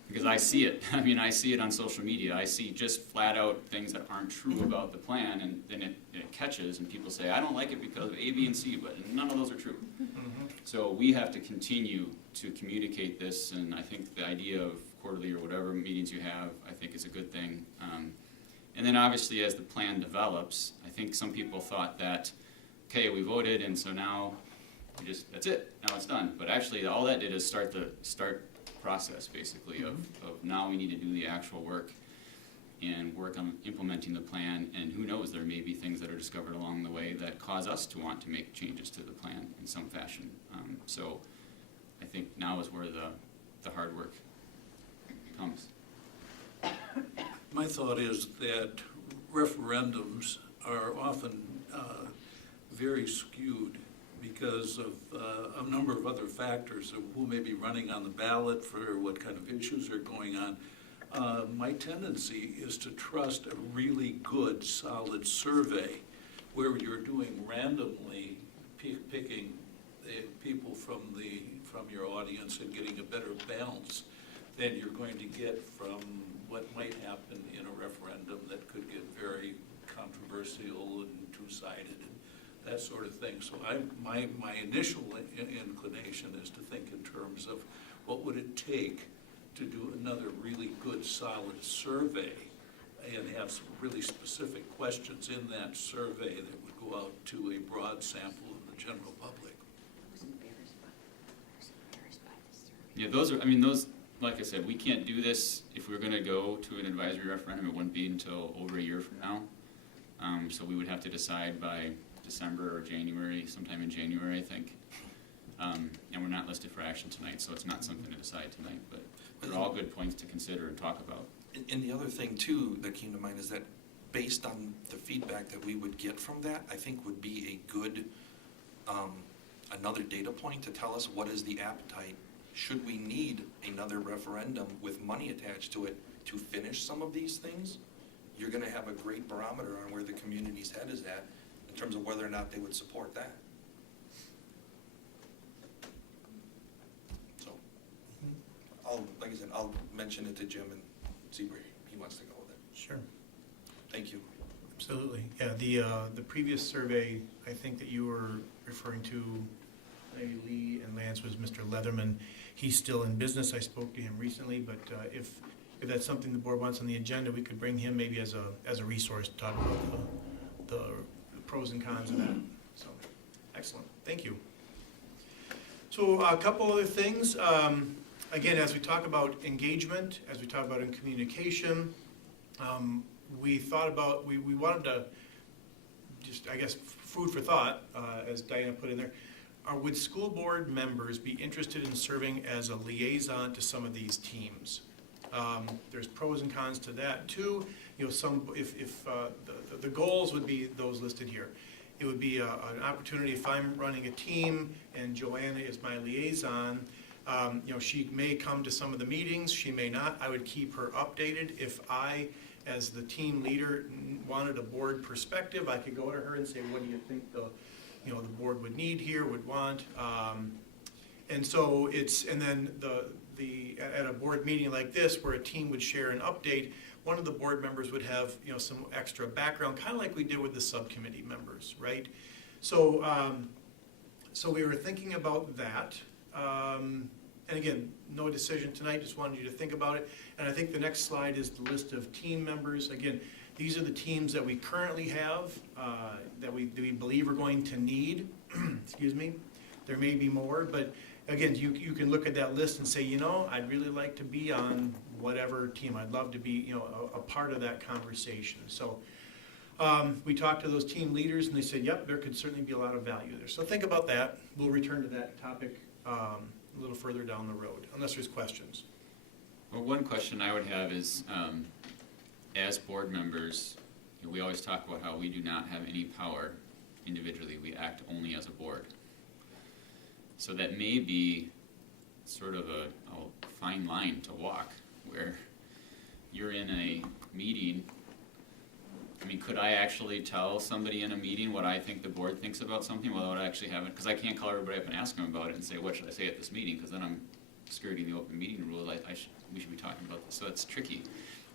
Because I see it. I mean, I see it on social media. I see just flat out things that aren't true about the plan, and then it catches, and people say, I don't like it because of A, B, and C, but none of those are true. Mhm. So we have to continue to communicate this, and I think the idea of quarterly or whatever meetings you have, I think is a good thing. And then obviously as the plan develops, I think some people thought that, okay, we voted, and so now that's it, now it's done. But actually, all that did is start process, basically, of now we need to do the actual work and work on implementing the plan, and who knows, there may be things that are discovered along the way that cause us to want to make changes to the plan in some fashion. So I think now is where the hard work comes. My thought is that referendums are often very skewed because of a number of other factors of who may be running on the ballot for what kind of issues are going on. My tendency is to trust a really good, solid survey where you're doing randomly picking people from your audience and getting a better balance than you're going to get from what might happen in a referendum that could get very controversial and two-sided and that sort of thing. So my initial inclination is to think in terms of what would it take to do another really good, solid survey and have some really specific questions in that survey that would go out to a broad sample of the general public. Yeah, like I said, we can't do this. If we were going to go to an advisory referendum, it wouldn't be until over a year from now. So we would have to decide by December or January, sometime in January, I think. And we're not listed for action tonight, so it's not something to decide tonight, but they're all good points to consider and talk about. And the other thing too that came to mind is that based on the feedback that we would get from that, I think would be a good, another data point to tell us what is the appetite. Should we need another referendum with money attached to it to finish some of these things? You're gonna have a great barometer on where the community's head is at in terms of whether or not they would support that. So, like I said, I'll mention it to Jim and see where he wants to go with it. Sure. Thank you. Absolutely. Yeah, the previous survey, I think that you were referring to, maybe Lee and Lance, was Mr. Leatherman. He's still in business. I spoke to him recently, but if that's something the board wants on the agenda, we could bring him maybe as a resource to talk about the pros and cons of that. So, excellent. Thank you. So a couple other things. Again, as we talk about engagement, as we talk about in communication, we thought about, we wanted to just, I guess, food for thought, as Diana put in there. would school board members be interested in serving as a liaison to some of these teams? There's pros and cons to that too. You know, the goals would be those listed here. It would be an opportunity if I'm running a team and Joanna is my liaison. You know, she may come to some of the meetings, she may not. I would keep her updated. If I, as the team leader, wanted a board perspective, I could go to her and say, what do you think the board would need here, would want? And so and then at a board meeting like this, where a team would share an update, one of the board members would have, you know, some extra background, kind of like we did with the subcommittee members, right? So, so we were thinking about that. And again, no decision tonight, just wanted you to think about it. And I think the next slide is the list of team members. Again, these are the teams that we currently have, that we believe are going to need. Excuse me. There may be more, but again, you can look at that list and say, you know, I'd really like to be on whatever team. I'd love to be, you know, a part of that conversation. So we talked to those team leaders and they said, yep, there could certainly be a lot of value there. So think about that. We'll return to that topic a little further down the road, unless there's questions. Well, one question I would have is, as board members, you know, we always talk about how we do not have any power individually. We act only as a board. So that may be sort of a fine line to walk, where you're in a meeting. I mean, could I actually tell somebody in a meeting what I think the board thinks about something without actually having, because I can't call everybody up and ask them about it and say, what should I say at this meeting? Because then I'm skirting the open meeting rule. We should be talking about this. So it's tricky.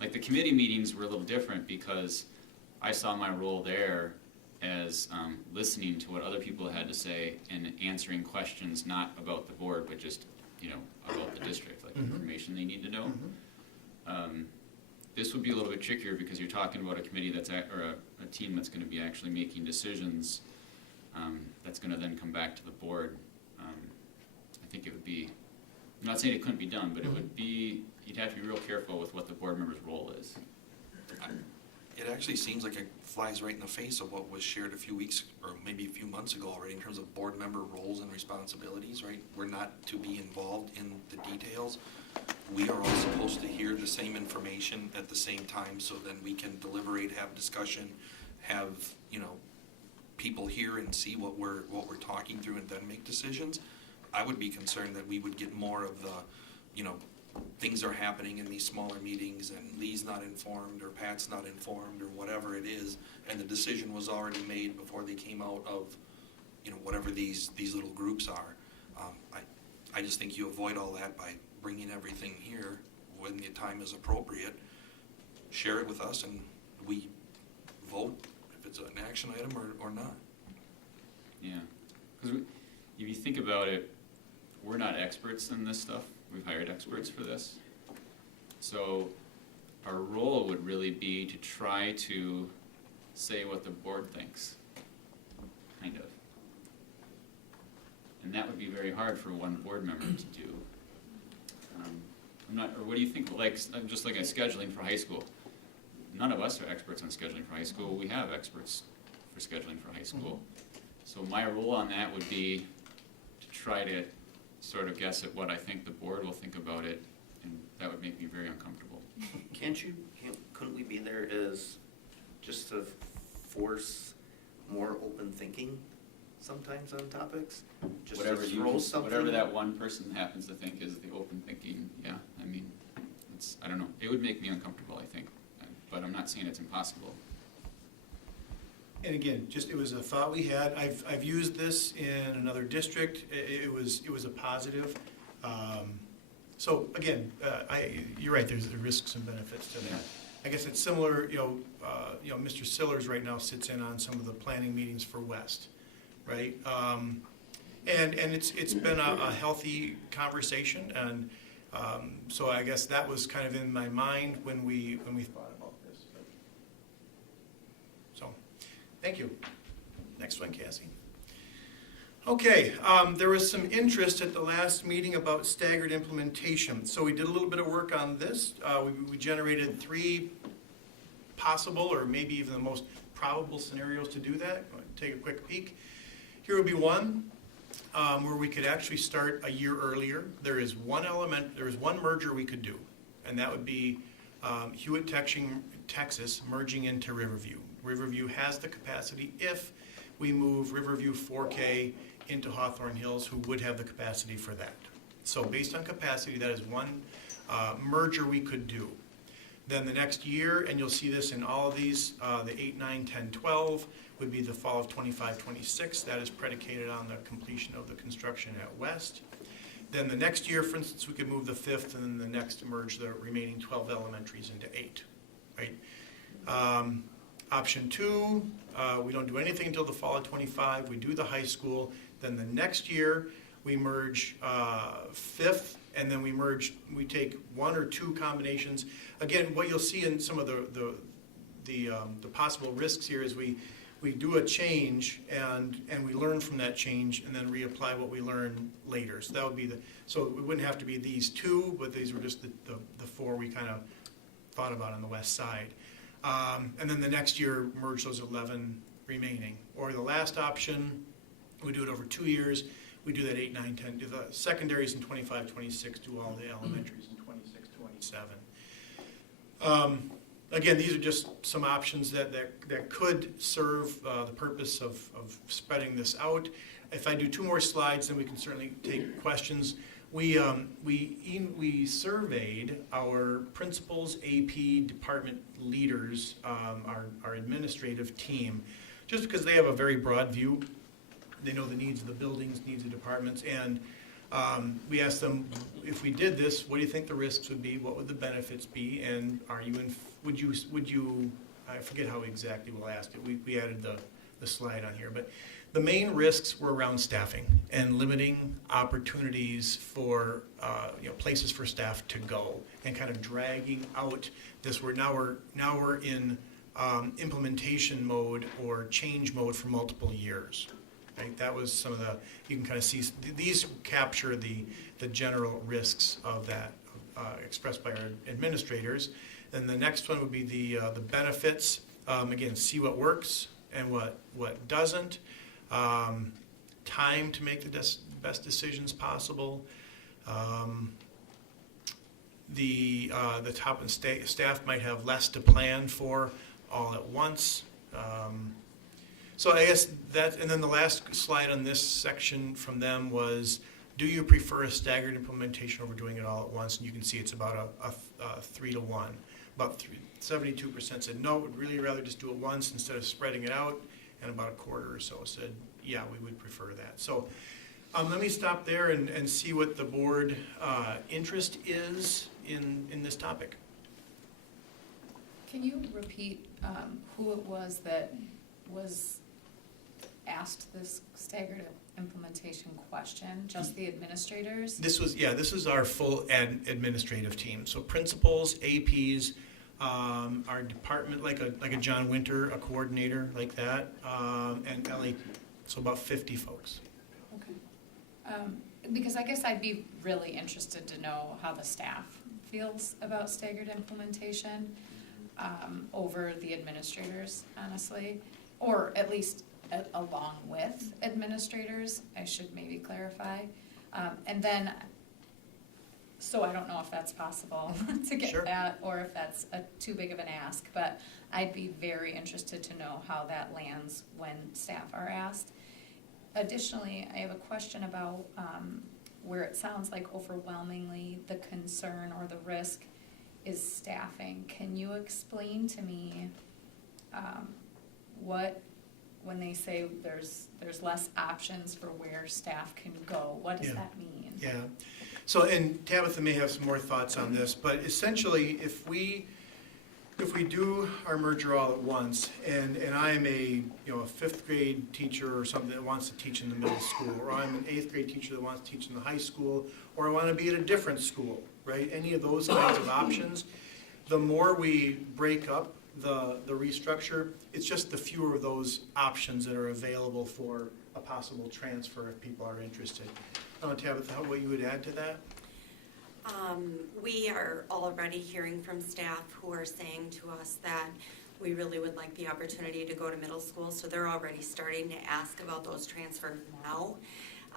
Like the committee meetings were a little different because I saw my role there as listening to what other people had to say and answering questions not about the board, but just, you know, about the district, like information they need to know. This would be a little bit trickier because you're talking about a committee or a team that's going to be actually making decisions that's going to then come back to the board. I think it would be, I'm not saying it couldn't be done, but it would be, you'd have to be real careful with what the board member's role is. It actually seems like it flies right in the face of what was shared a few weeks or maybe a few months ago already in terms of board member roles and responsibilities, right? We're not to be involved in the details. We are all supposed to hear the same information at the same time so then we can deliberate, have discussion, have, you know, people hear and see what we're talking through and then make decisions. I would be concerned that we would get more of the, you know, things are happening in these smaller meetings and Lee's not informed or Pat's not informed or whatever it is, and the decision was already made before they came out of, you know, whatever these little groups are. I just think you avoid all that by bringing everything here when the time is appropriate, share it with us, and we vote if it's an action item or not. Yeah, because if you think about it, we're not experts in this stuff. We've hired experts for this. So our role would really be to try to say what the board thinks, kind of. And that would be very hard for one board member to do. Or what do you think, like, I'm just looking at scheduling for high school. None of us are experts on scheduling for high school. We have experts for scheduling for high school. So my role on that would be to try to sort of guess at what I think the board will think about it, and that would make me very uncomfortable. Couldn't we be there as just to force more open thinking sometimes on topics? Just whatever that one person happens to think is the open thinking, yeah, I mean, I don't know, it would make me uncomfortable, I think, but I'm not saying it's impossible. And again, it was a thought we had. I've used this in another district. It was a positive. So again, you're right. There's the risks and benefits to that. I guess it's similar. Mr. Sillers right now sits in on some of the planning meetings for West, right? And it's been a healthy conversation, and so I guess that was kind of in my mind when we thought about this. So, thank you. Next one, Cassie. Okay, there was some interest at the last meeting about staggered implementation. So we did a little bit of work on this. We generated 3 possible, or maybe even the most probable scenarios to do that. Take a quick peek. Here would be one. where we could actually start a year earlier. There is one merger we could do, and that would be Hewitt, Texas merging into Riverview. Riverview has the capacity if we move Riverview 4K into Hawthorne Hills, who would have the capacity for that. So based on capacity, that is one merger we could do. Then the next year, and you'll see this in all of these, the 8, 9, 10, 12 would be the fall of 25, 26. That is predicated on the completion of the construction at West. Then the next year, for instance, we could move the 5th, and then the next merge the remaining 12 elementaries into 8, right? Option 2, we don't do anything until the fall of 25. We do the high school. Then the next year, we merge 5th, and then we take 1 or 2 combinations. Again, what you'll see in some of the possible risks here is we do a change and we learn from that change and then reapply what we learn later. So that would be so it wouldn't have to be these 2, but these were just the 4 we kind of thought about on the west side. And then the next year, merge those 11 remaining. Or the last option, we do it over 2 years. We do that 8, 9, 10, do the secondaries in 25, 26, do all the elementaries in 26, 27. Again, these are just some options that could serve the purpose of spreading this out. If I do 2 more slides, then we can certainly take questions. We surveyed our principals, AP, department leaders, our administrative team, just because they have a very broad view. They know the needs of the buildings, needs of departments, and we asked them, if we did this, what do you think the risks would be? What would the benefits be? And would you? I forget how exactly we asked it. We added the slide on here, but the main risks were around staffing and limiting opportunities for places for staff to go, and kind of dragging out this. Now we're in implementation mode or change mode for multiple years. Right? That was some of you can kind of see, these capture the general risks of that expressed by our administrators. And the next one would be the benefits. Again, see what works and what doesn't. Time to make the best decisions possible. The top and staff might have less to plan for all at once. So I guess that, and then the last slide on this section from them was, do you prefer a staggered implementation over doing it all at once? And you can see it's about a 3 to 1. About 72% said no, would really rather just do it once instead of spreading it out, and about a quarter or so said, yeah, we would prefer that. So let me stop there and see what the board interest is in this topic. Can you repeat who it was that was asked this staggered implementation question? Just the administrators? This was our full administrative team. So principals, APs, our department, like a John Winter, a coordinator like that, and LAP. So about 50 folks. Okay. Because I guess I'd be really interested to know how the staff feels about staggered implementation over the administrators, honestly, or at least along with administrators, I should maybe clarify. And then, so I don't know if that's possible to get Sure. that, or if that's too big of an ask, but I'd be very interested to know how that lands when staff are asked. Additionally, I have a question about where it sounds like overwhelmingly the concern or the risk is staffing. Can you explain to me when they say there's less options for where staff can go, what does that mean? Yeah. So, and Tabitha may have some more thoughts on this, but essentially, if we do our merger all at once, and I am a 5th grade teacher or something that wants to teach in the middle school, or I'm an 8th grade teacher that wants to teach in the high school, or I want to be at a different school, right? Any of those kinds of options, the more we break up the restructure, it's just the fewer of those options that are available for a possible transfer if people are interested. Tabitha, what you would add to that? We are already hearing from staff who are saying to us that we really would like the opportunity to go to middle school, so they're already starting to ask about those transfers now.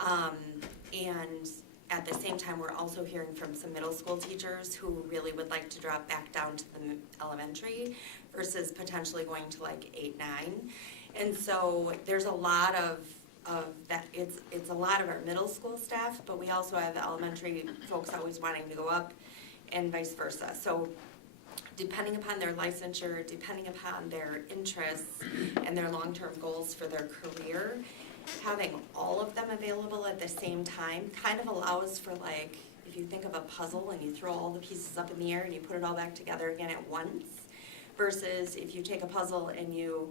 And at the same time, we're also hearing from some middle school teachers who really would like to drop back down to the elementary versus potentially going to like 8, 9. And so there's a lot of that, it's a lot of our middle school staff, but we also have elementary folks always wanting to go up and vice versa. So depending upon their licensure, depending upon their interests and their long-term goals for their career, having all of them available at the same time kind of allows for, like, if you think of a puzzle and you throw all the pieces up in the air and you put it all back together again at once, versus if you take a puzzle and you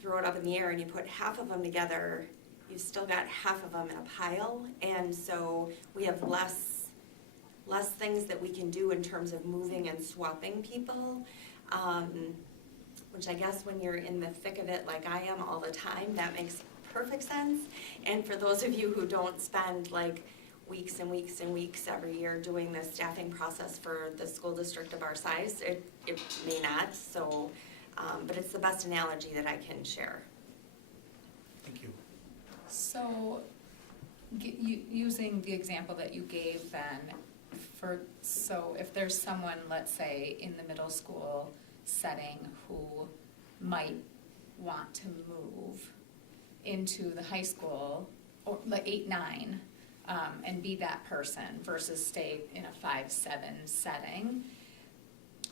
throw it up in the air and you put half of them together, you've still got half of them in a pile. And so we have less things that we can do in terms of moving and swapping people, which I guess when you're in the thick of it like I am all the time, that makes perfect sense. And for those of you who don't spend like weeks and weeks and weeks every year doing the staffing process for the school district of our size, it may not. So, but it's the best analogy that I can share. Thank you. So, using the example that you gave then, so if there's someone, let's say, in the middle school setting who might want to move into the high school, or like 8, 9, and be that person versus stay in a 5, 7 setting,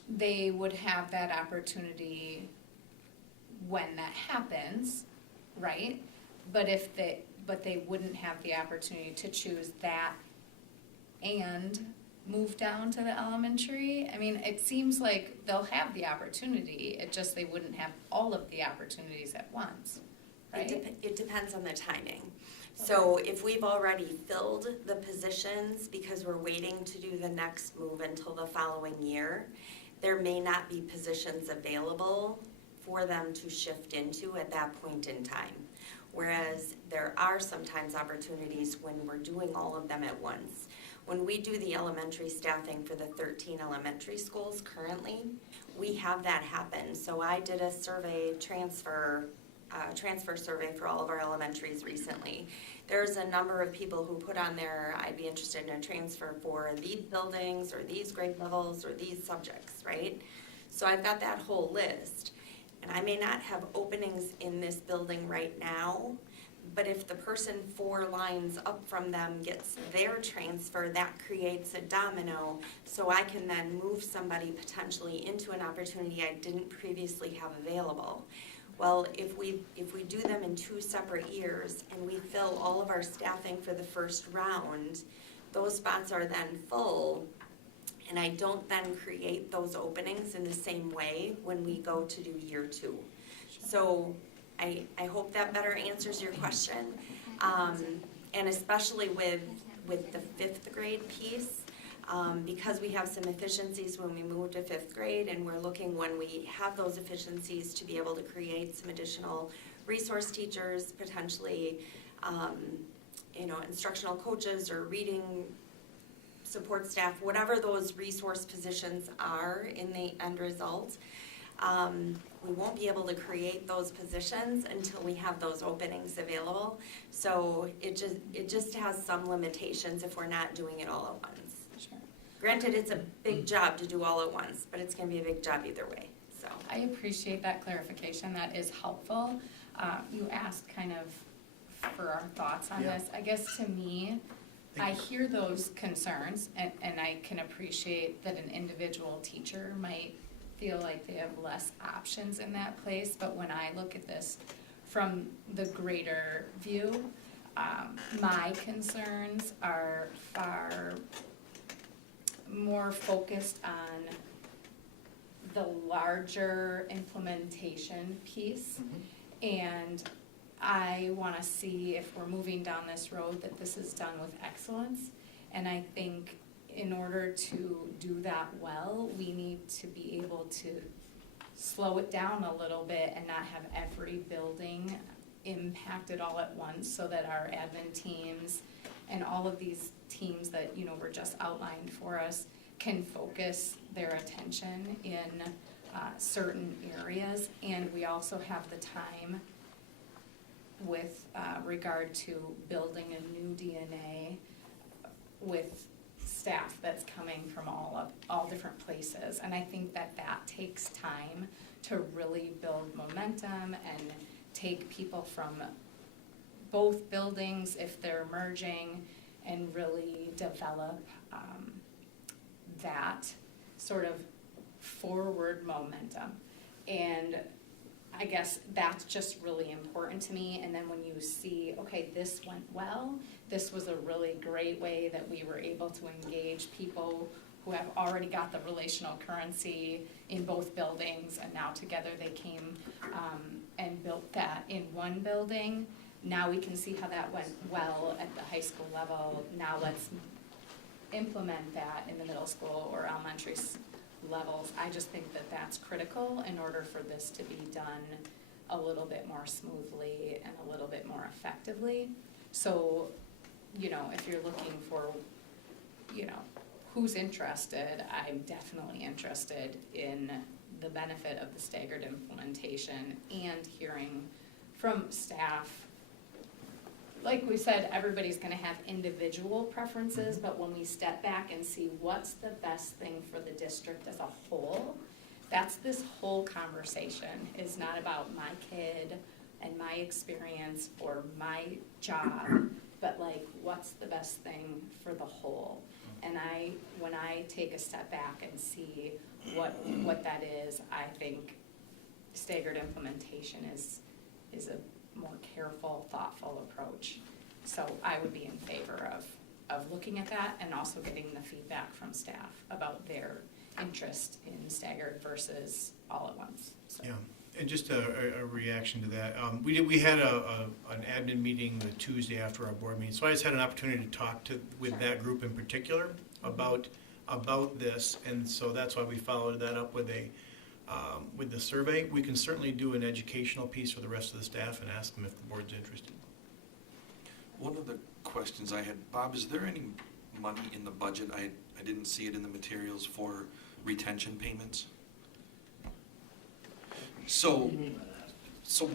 they would have that opportunity when that happens, right? But they wouldn't have the opportunity to choose that and move down to the elementary. I mean, it seems like they'll have the opportunity, it just they wouldn't have all of the opportunities at once, right? It depends on the timing. So if we've already filled the positions because we're waiting to do the next move until the following year, there may not be positions available for them to shift into at that point in time. Whereas there are sometimes opportunities when we're doing all of them at once. When we do the elementary staffing for the 13 elementary schools currently, we have that happen. So I did a survey, transfer survey for all of our elementaries recently. There's a number of people who put on there, I'd be interested in a transfer for these buildings or these grade levels or these subjects, right? So I've got that whole list. And I may not have openings in this building right now, but if the person 4 lines up from them gets their transfer, that creates a domino, so I can then move somebody potentially into an opportunity I didn't previously have available. Well, if we do them in 2 separate years and we fill all of our staffing for the first round, those spots are then full, and I don't then create those openings in the same way when we go to do year 2. So I hope that better answers your question. And especially with the 5th grade piece, because we have some efficiencies when we move to 5th grade, and we're looking when we have those efficiencies to be able to create some additional resource teachers, potentially, instructional coaches or reading support staff, whatever those resource positions are in the end result. We won't be able to create those positions until we have those openings available. So it just has some limitations if we're not doing it all at once. Sure. Granted, it's a big job to do all at once, but it's going to be a big job either way. So I appreciate that clarification. That is helpful. You asked kind of for our thoughts on this. I guess to me, I hear those concerns, and I can appreciate that an individual teacher might feel like they have less options in that place, but when I look at this from the greater view, my concerns are far more focused on the larger implementation piece, and I want to see if we're moving down this road that this is done with excellence. And I think in order to do that well, we need to be able to slow it down a little bit and not have every building impacted all at once, so that our admin teams and all of these teams that were just outlined for us can focus their attention in certain areas. And we also have the time with regard to building a new DNA with staff that's coming from all different places. And I think that takes time to really build momentum and take people from both buildings if they're merging and really develop that sort of forward momentum. And I guess that's just really important to me. And then when you see, okay, this went well, this was a really great way that we were able to engage people who have already got the relational currency in both buildings, and now together they came and built that in one building. Now we can see how that went well at the high school level. Now let's implement that in the middle school or elementary levels. I just think that that's critical in order for this to be done a little bit more smoothly and a little bit more effectively. So, you know, if you're looking for, you know, who's interested, I'm definitely interested in the benefit of the staggered implementation and hearing from staff. Like we said, everybody's gonna have individual preferences, but when we step back and see what's the best thing for the district as a whole, that's this whole conversation. Is not about my kid and my experience or my job, but like, what's the best thing for the whole? And when I take a step back and see what that is, I think staggered implementation is a more careful, thoughtful approach. So I would be in favor of looking at that and also getting the feedback from staff about their interest in staggered versus all at once. So. Yeah, and just a reaction to that. We had an admin meeting the Tuesday after our board meeting, so I just had an opportunity to talk with that group in particular about this, and so that's why we followed that up with the survey. We can certainly do an educational piece for the rest of the staff and ask them if the board's interested. One of the questions I had, Bob, is there any money in the budget, I didn't see it in the materials, for retention payments? So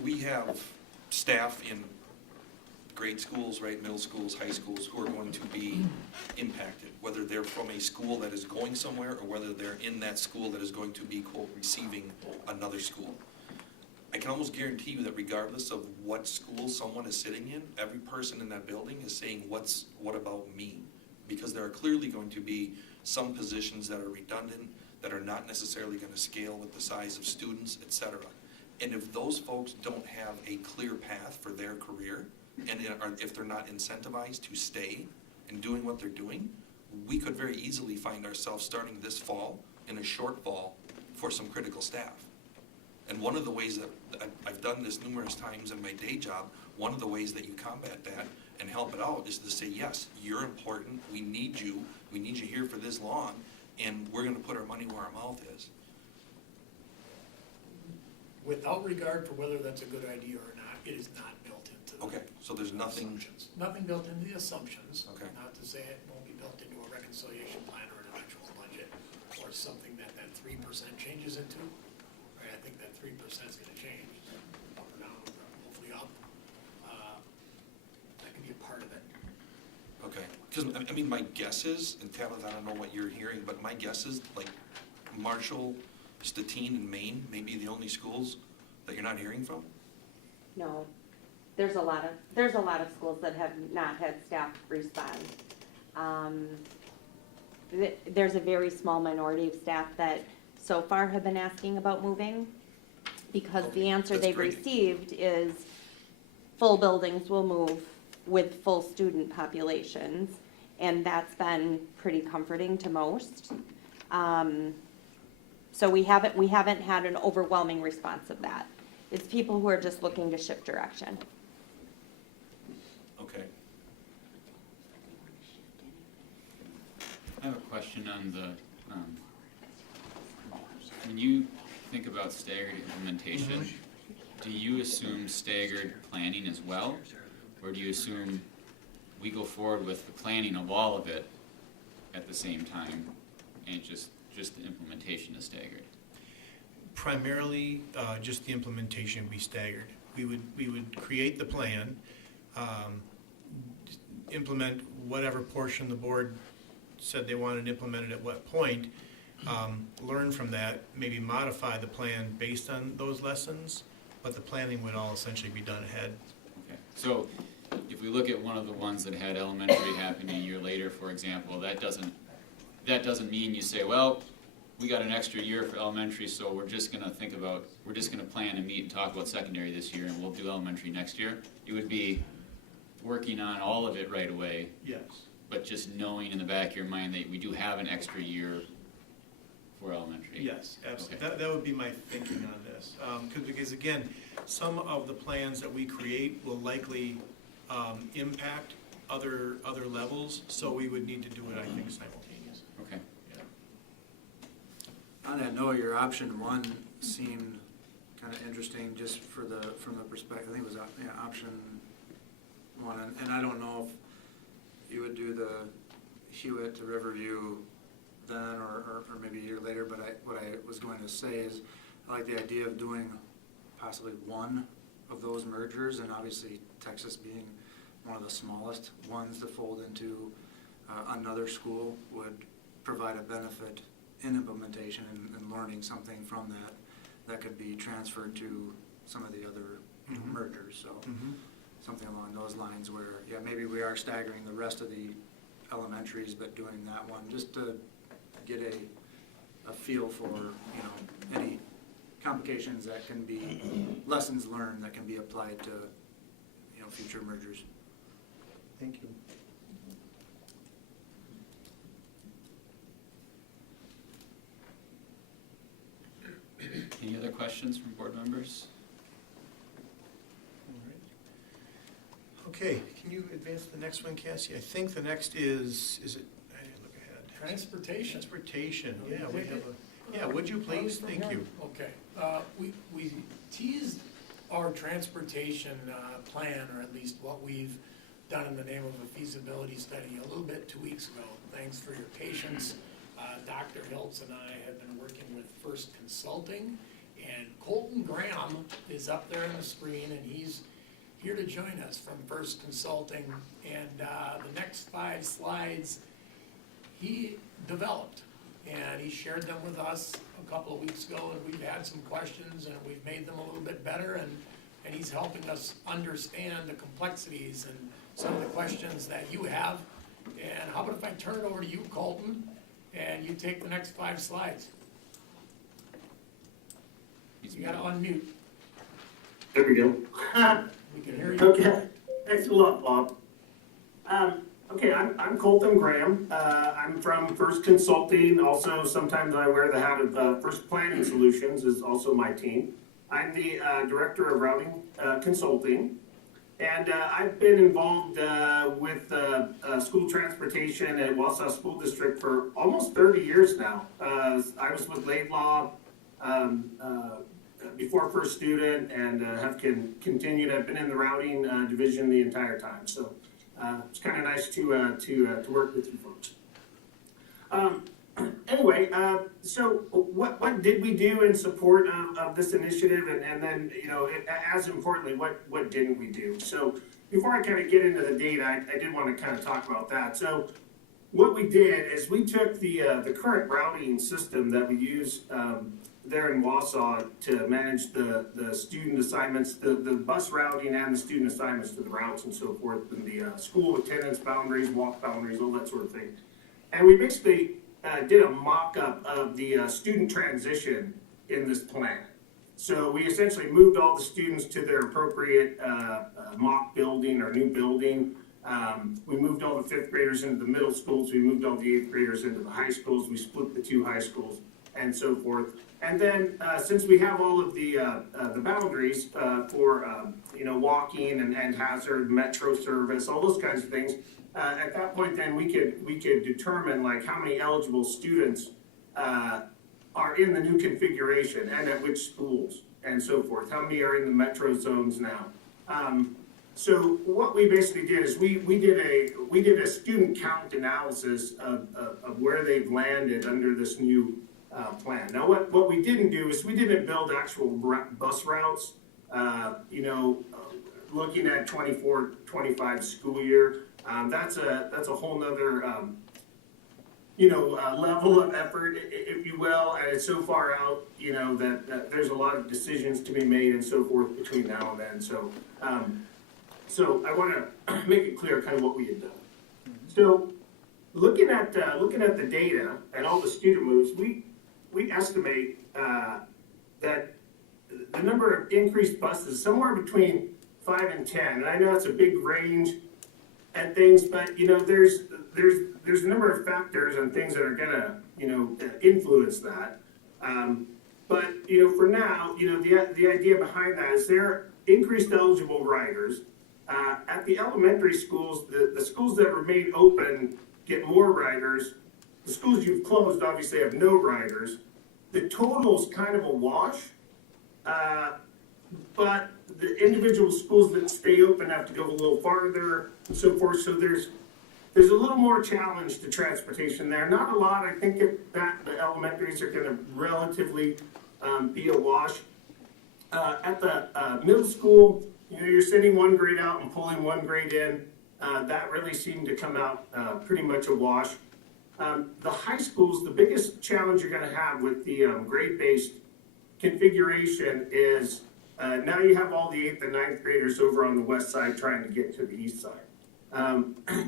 we have staff in grade schools, right, middle schools, high schools, who are going to be impacted, whether they're from a school that is going somewhere or whether they're in that school that is going to be, quote, receiving another school. I can almost guarantee you that regardless of what school someone is sitting in, every person in that building is saying, what about me? Because there are clearly going to be some positions that are redundant, that are not necessarily going to scale with the size of students, et cetera. And if those folks don't have a clear path for their career, and if they're not incentivized to stay and doing what they're doing, we could very easily find ourselves starting this fall in a shortfall for some critical staff. And one of the ways that I've done this numerous times in my day job, one of the ways that you combat that and help it out is to say, yes, you're important, we need you here for this long, and we're gonna put our money where our mouth is. Without regard for whether that's a good idea or not, it is not built into the Okay, so there's nothing, assumptions. Nothing built into the assumptions. Okay. Not to say it won't be built into a reconciliation plan or an eventual budget, or something that 3% changes into. Right, I think that 3% is gonna change, up or down, hopefully up. That can be a part of it. okay. Because, I mean, my guess is, and Tabitha, I don't know what you're hearing, but my guess is, like, Marshall, Stettin, and Maine may be the only schools that you're not hearing from? No, there's a lot of schools that have not had staff respond. There's a very small minority of staff that so far have been asking about moving, because the answer That's they've great. received is full buildings will move with full student populations, and that's been pretty comforting to most. So we haven't had an overwhelming response of that. It's people who are just looking to shift direction. Okay. I have a question on the, when you think about staggered implementation, do you assume staggered planning as well? Or do you assume we go forward with the planning of all of it at the same time and just the implementation is staggered? Primarily, just the implementation be staggered. we would create the plan, implement whatever portion the board said they wanted implemented at what point, learn from that, maybe modify the plan based on those lessons, but the planning would all essentially be done ahead. Okay, so if we look at one of the ones that had elementary happen a year later, for example, that doesn't mean you say, well, we got an extra year for elementary, so we're just gonna plan and meet and talk about secondary this year, and we'll do elementary next year. It would be working on all of it right away, Yes. but just knowing in the back of your mind that we do have an extra year for elementary. Yes, absolutely. Okay. That would be my thinking on this. Because again, some of the plans that we create will likely impact other levels, so we would need to do it, I think, simultaneously. Okay. Yeah. On that note, your option one seemed kind of interesting, just from the perspective, I think it was, option one, and I don't know if you would do the Hewitt to Riverview then, or maybe a year later, but what I was going to say is, I like the idea of doing possibly one of those mergers, and obviously Texas being one of the smallest ones to fold into another school would provide a benefit in implementation and learning something from that could be transferred to some of the other mergers, so something along those lines where, yeah, maybe we are staggering the rest of the elementaries, but doing that one, just to get a feel for, any complications that can be, lessons learned that can be applied to, future mergers. Thank you. Any other questions from board members? All right. Okay, can you advance to the next one, Cassie? I think the next is it, I didn't look ahead. Transportation. Transportation, Want me to yeah, we take have it? yeah, would you please? Thank you. Okay, we teased our transportation plan, or at least what we've done in the name of a feasibility study a little bit 2 weeks ago. Thanks for your patience. Dr. Hiltz and I have been working with First Consulting, and Colton Graham is up there on the screen, and he's here to join us from First Consulting. And the next 5 slides he developed, and he shared them with us a couple of weeks ago, and we've had some questions, and we've made them a little bit better, and he's helping us understand the complexities and some of the questions that you have. And how about if I turn it over to you, Colton, and you take the next 5 slides? You gotta unmute. There we go. We can hear you. Okay, thanks a lot, Bob. Okay, I'm Colton Graham. I'm from First Consulting. Also, sometimes I wear the hat of First Planning Solutions, is also my team. I'm the Director of Routing Consulting. And I've been involved with school transportation at Wausau School District for almost 30 years now. I was with Laidlaw before First Student, and have continued. I've been in the routing division the entire time. So it's kind of nice to work with you folks. Anyway, so what did we do in support of this initiative, and then, as importantly, what didn't we do? So before I kind of get into the data, I did want to kind of talk about that. So what we did is we took the current routing system that we use there in Wausau to manage the student assignments, the bus routing and the student assignments to the routes and so forth, and the school attendance boundaries, walk boundaries, all that sort of thing. And we basically did a mock-up of the student transition in this plan. So we essentially moved all the students to their appropriate mock building or new building. We moved all the 5th graders into the middle schools. We moved all the 8th graders into the high schools. We split the 2 high schools and so forth. And then since we have all of the boundaries for walking and hazard, metro service, all those kinds of things, at that point, then we could determine like how many eligible students are in the new configuration and at which schools and so forth. How many are in the metro zones now? So what we basically did is we did a student count analysis of where they've landed under this new plan. Now what we didn't do is we didn't build actual bus routes looking at 24-25 school year, that's a whole nother, level of effort, if you will, and it's so far out, that there's a lot of decisions to be made and so forth between now and then, so I wanna make it clear kind of what we had done. So, looking at the data and all the student moves, we estimate, that the number of increased buses, somewhere between 5 and 10, and I know it's a big range and things, but, there's a number of factors and things that are gonna, influence that. But, for now, the idea behind that is there are increased eligible riders. At the elementary schools, the schools that remain open get more riders. The schools you've closed obviously have no riders. The total's kind of a wash, but the individual schools that stay open have to go a little farther and so forth, so there's a little more challenge to transportation there. Not a lot, I think that the elementaries are gonna relatively be a wash. At the middle school, you're sending one grade out and pulling one grade in. That really seemed to come out pretty much a wash. The high schools, the biggest challenge you're gonna have with the grade-based configuration is now you have all the 8th and 9th graders over on the west side trying to get to the east side.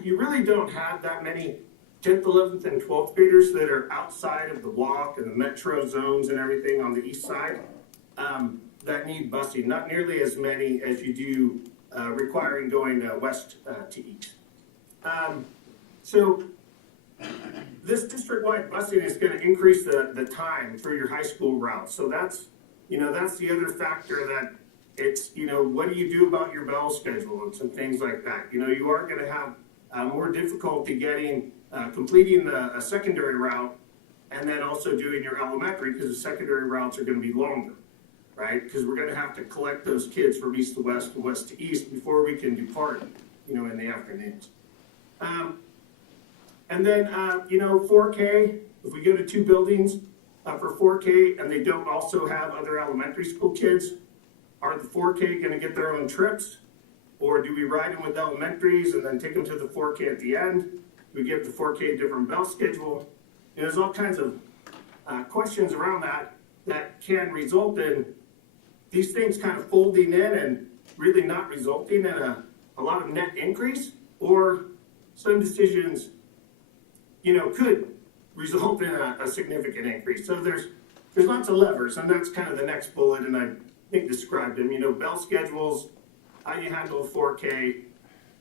You really don't have that many 10th, 11th, and 12th graders that are outside of the walk and the metro zones and everything on the east side that need busing. Not nearly as many as you do requiring going west to east. So this district-wide busing is going to increase the time for your high school routes. So that's the other factor that it's, what do you do about your bell schedule and some things like that. You are going to have more difficulty completing a secondary route and then also doing your elementary because the secondary routes are going to be longer, right? Because we're going to have to collect those kids from east to west and west to east before we can depart, in the afternoons. And then, 4K, if we go to 2 buildings for 4K and they don't also have other elementary school kids, are the 4K going to get their own trips? Or do we ride them with elementaries and then take them to the 4K at the end? Do we give the 4K a different bell schedule? There's all kinds of questions around that can result in these things kind of folding in and really not resulting in a lot of net increase, or some decisions could result in a significant increase. So there's lots of levers, and that's kind of the next bullet, and I think described them. Bell schedules, how you handle 4K.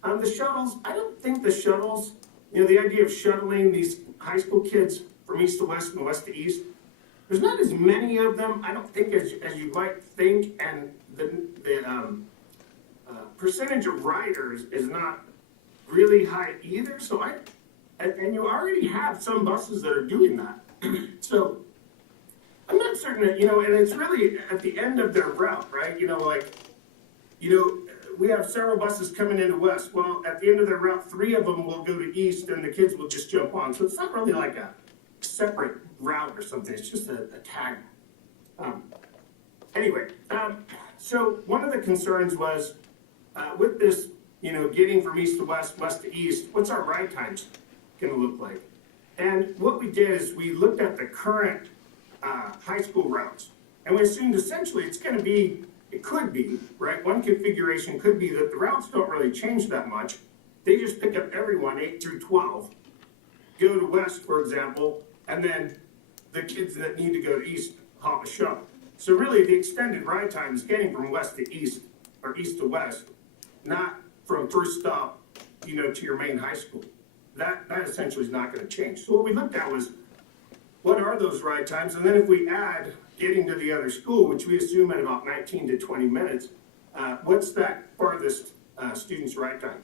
The shuttles, I don't think the shuttles, the idea of shuttling these high school kids from east to west and west to east, there's not as many of them, I don't think, as you might think, and the percentage of riders is not really high either, so and you already have some buses that are doing that. So I'm not certain that, and it's really at the end of their route, right? We have several buses coming into west. Well, at the end of their route, 3 of them will go to east and the kids will just jump on. So it's not really like a separate route or something. It's just a tag. Anyway, so one of the concerns was with this, getting from east to west, west to east, what's our ride times going to look like? And what we did is we looked at the current high school routes, and we assumed essentially it's going to be, it could be, right? One configuration could be that the routes don't really change that much. They just pick up everyone 8 through 12, go to west, for example, and then the kids that need to go to east hop a shuttle. So really the extended ride time is getting from west to east, or east to west, not from first stop, to your main high school. That essentially is not going to change. So what we looked at was, what are those ride times? And then if we add getting to the other school, which we assume at about 19 to 20 minutes, what's that farthest student's ride time?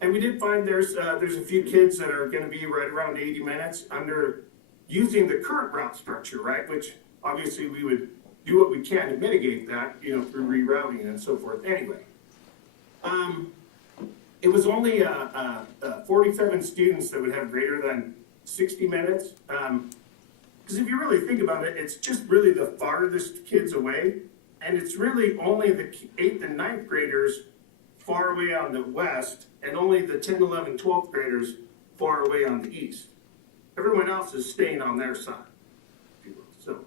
And we did find there's a few kids that are going to be right around 80 minutes under using the current route structure, right? Which obviously we would do what we can to mitigate that, through rerouting and so forth. Anyway, it was only 47 students that would have greater than 60 minutes. Because if you really think about it, it's just really the farthest kids away. And it's really only the 8th and 9th graders far away on the west, and only the 10, 11, 12th graders far away on the east. Everyone else is staying on their side, if you will. So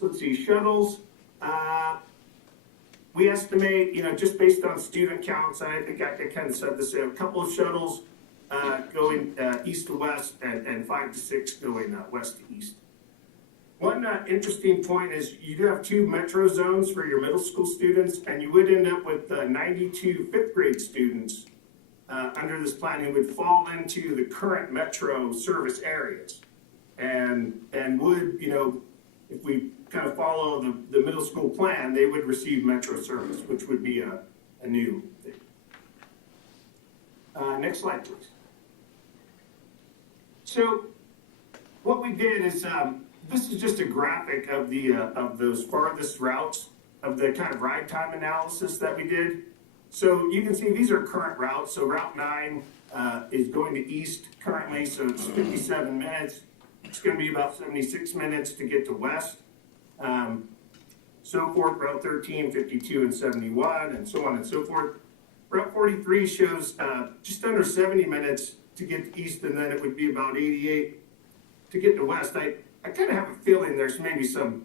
let's see, shuttles. We estimate, just based on student counts, and I think I kind of said this, a couple of shuttles going east to west, and 5 to 6 going west to east. One interesting point is you do have 2 metro zones for your middle school students, and you would end up with 92 fifth grade students under this plan who would fall into the current metro service areas. And would, if we kind of follow the middle school plan, they would receive metro service, which would be a new thing. Next slide, please. So what we did is, this is just a graphic of those farthest routes, of the kind of ride time analysis that we did. So you can see these are current routes. So Route 9 is going to east currently, so it's 57 minutes. It's going to be about 76 minutes to get to west. So forth, Route 13, 52, and 71, and so on and so forth. Route 43 shows just under 70 minutes to get to east, and then it would be about 88 to get to west. I kind of have a feeling there's maybe some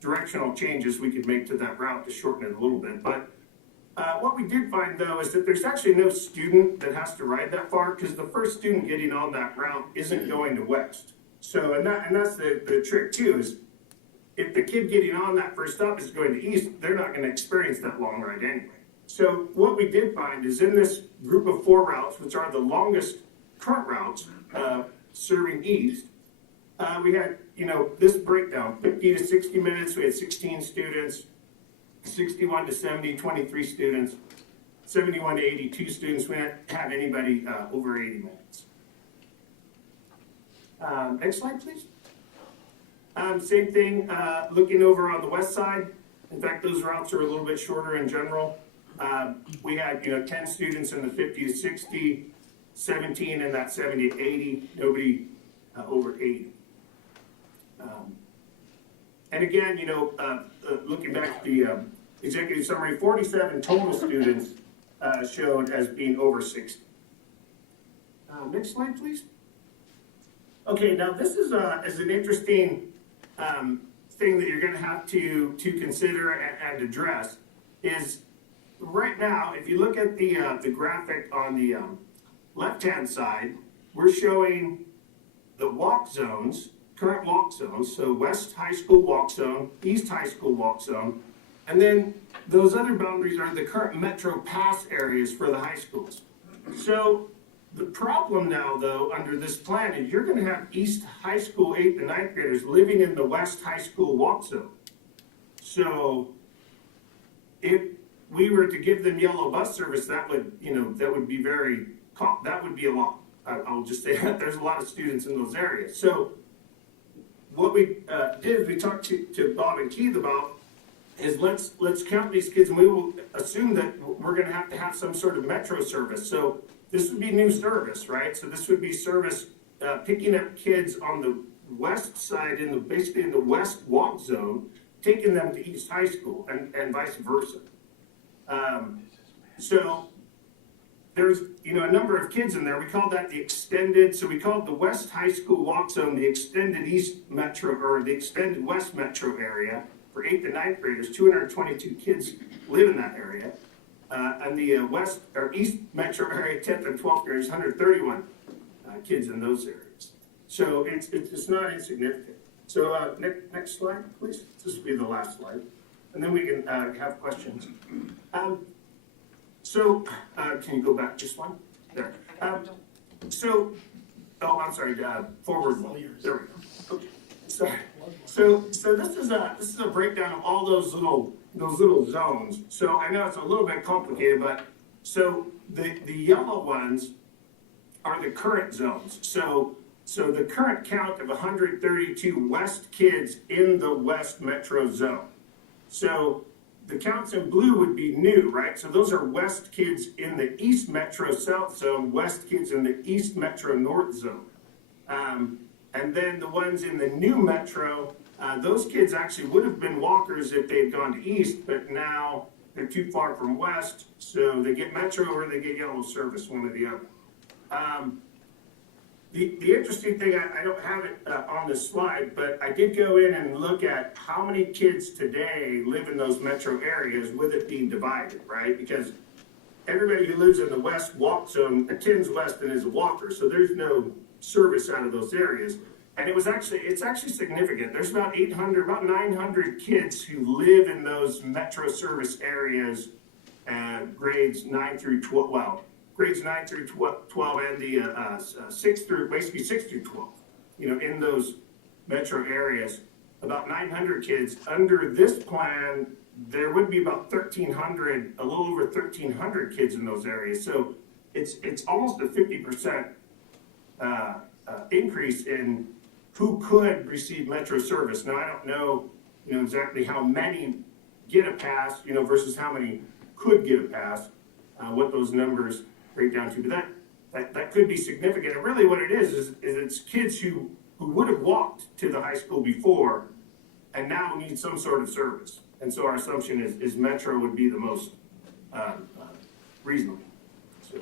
directional changes we could make to that route to shorten it a little bit. But what we did find, though, is that there's actually no student that has to ride that far, because the first student getting on that route isn't going to west. So, and that's the trick, too, is if the kid getting on that first stop is going to east, they're not going to experience that long ride anyway. So what we did find is in this group of 4 routes, which are the longest current routes serving east, we had, this breakdown, 50 to 60 minutes, we had 16 students, 61 to 70, 23 students, 71 to 82 students, we didn't have anybody over 80 minutes. Next slide, please. Same thing, looking over on the west side. In fact, those routes are a little bit shorter in general. We had, 10 students in the 50 to 60, 17 in that 70 to 80, nobody over 80. And again, looking back at the executive summary, 47 total students showed as being over 60. Next slide, please. Okay, now this is an interesting thing that you're going to have to consider and address. Is right now, if you look at the graphic on the left-hand side, we're showing the walk zones, current walk zones, so West High School walk zone, East High School walk zone, and then those other boundaries are the current metro pass areas for the high schools. So the problem now, though, under this plan is you're going to have East High School 8th and 9th graders living in the West High School walk zone. So if we were to give them yellow bus service, that would be that would be a lot. I'll just say that there's a lot of students in those areas. So what we did is we talked to Bob and Keith about is let's count these kids, and we will assume that we're going to have some sort of metro service. So this would be new service, right? So this would be service picking up kids on the west side, basically in the west walk zone, taking them to East High School, and vice versa. So there's a number of kids in there. We called that the extended. So we called the West High School walk zone the extended East Metro, or the extended West Metro area for 8th and 9th graders. 222 kids live in that area. And the West or East Metro area, 10th and 12th graders, 131 kids in those areas. So it's not insignificant. So next slide, please. This will be the last slide, and then we can have questions. Can you go back just one? There. I'm sorry. Forward one. There we go. Okay. So this is a breakdown of all those little zones. So I know it's a little bit complicated, but so the yellow ones are the current zones. So the current count of 132 West kids in the West Metro zone. So the counts in blue would be new, right? So those are West kids in the East Metro South zone, West kids in the East Metro North zone. And then the ones in the new Metro Those kids actually would have been walkers if they'd gone to East, but now they're too far from West, so they get Metro or they get Yellow Service, one or the other. The interesting thing, I don't have it on this slide, but I did go in and look at how many kids today live in those metro areas with it being divided, right? Because everybody who lives in the West attends West and is a walker, so there's no service out of those areas. And it's actually significant. There's about 900 kids who live in those metro service areas, grades 9 through 12, grades 9 through 12 and the 6 through 12, in those metro areas. About 900 kids. Under this plan, there would be about 1,300, a little over 1,300 kids in those areas. So it's almost a 50% increase in who could receive Metro service. Now, I don't know, exactly how many get a pass, versus how many could get a pass, what those numbers break down to. But that could be significant. And really what it is it's kids who would have walked to the high school before and now need some sort of service. And so our assumption is Metro would be the most reasonable. So,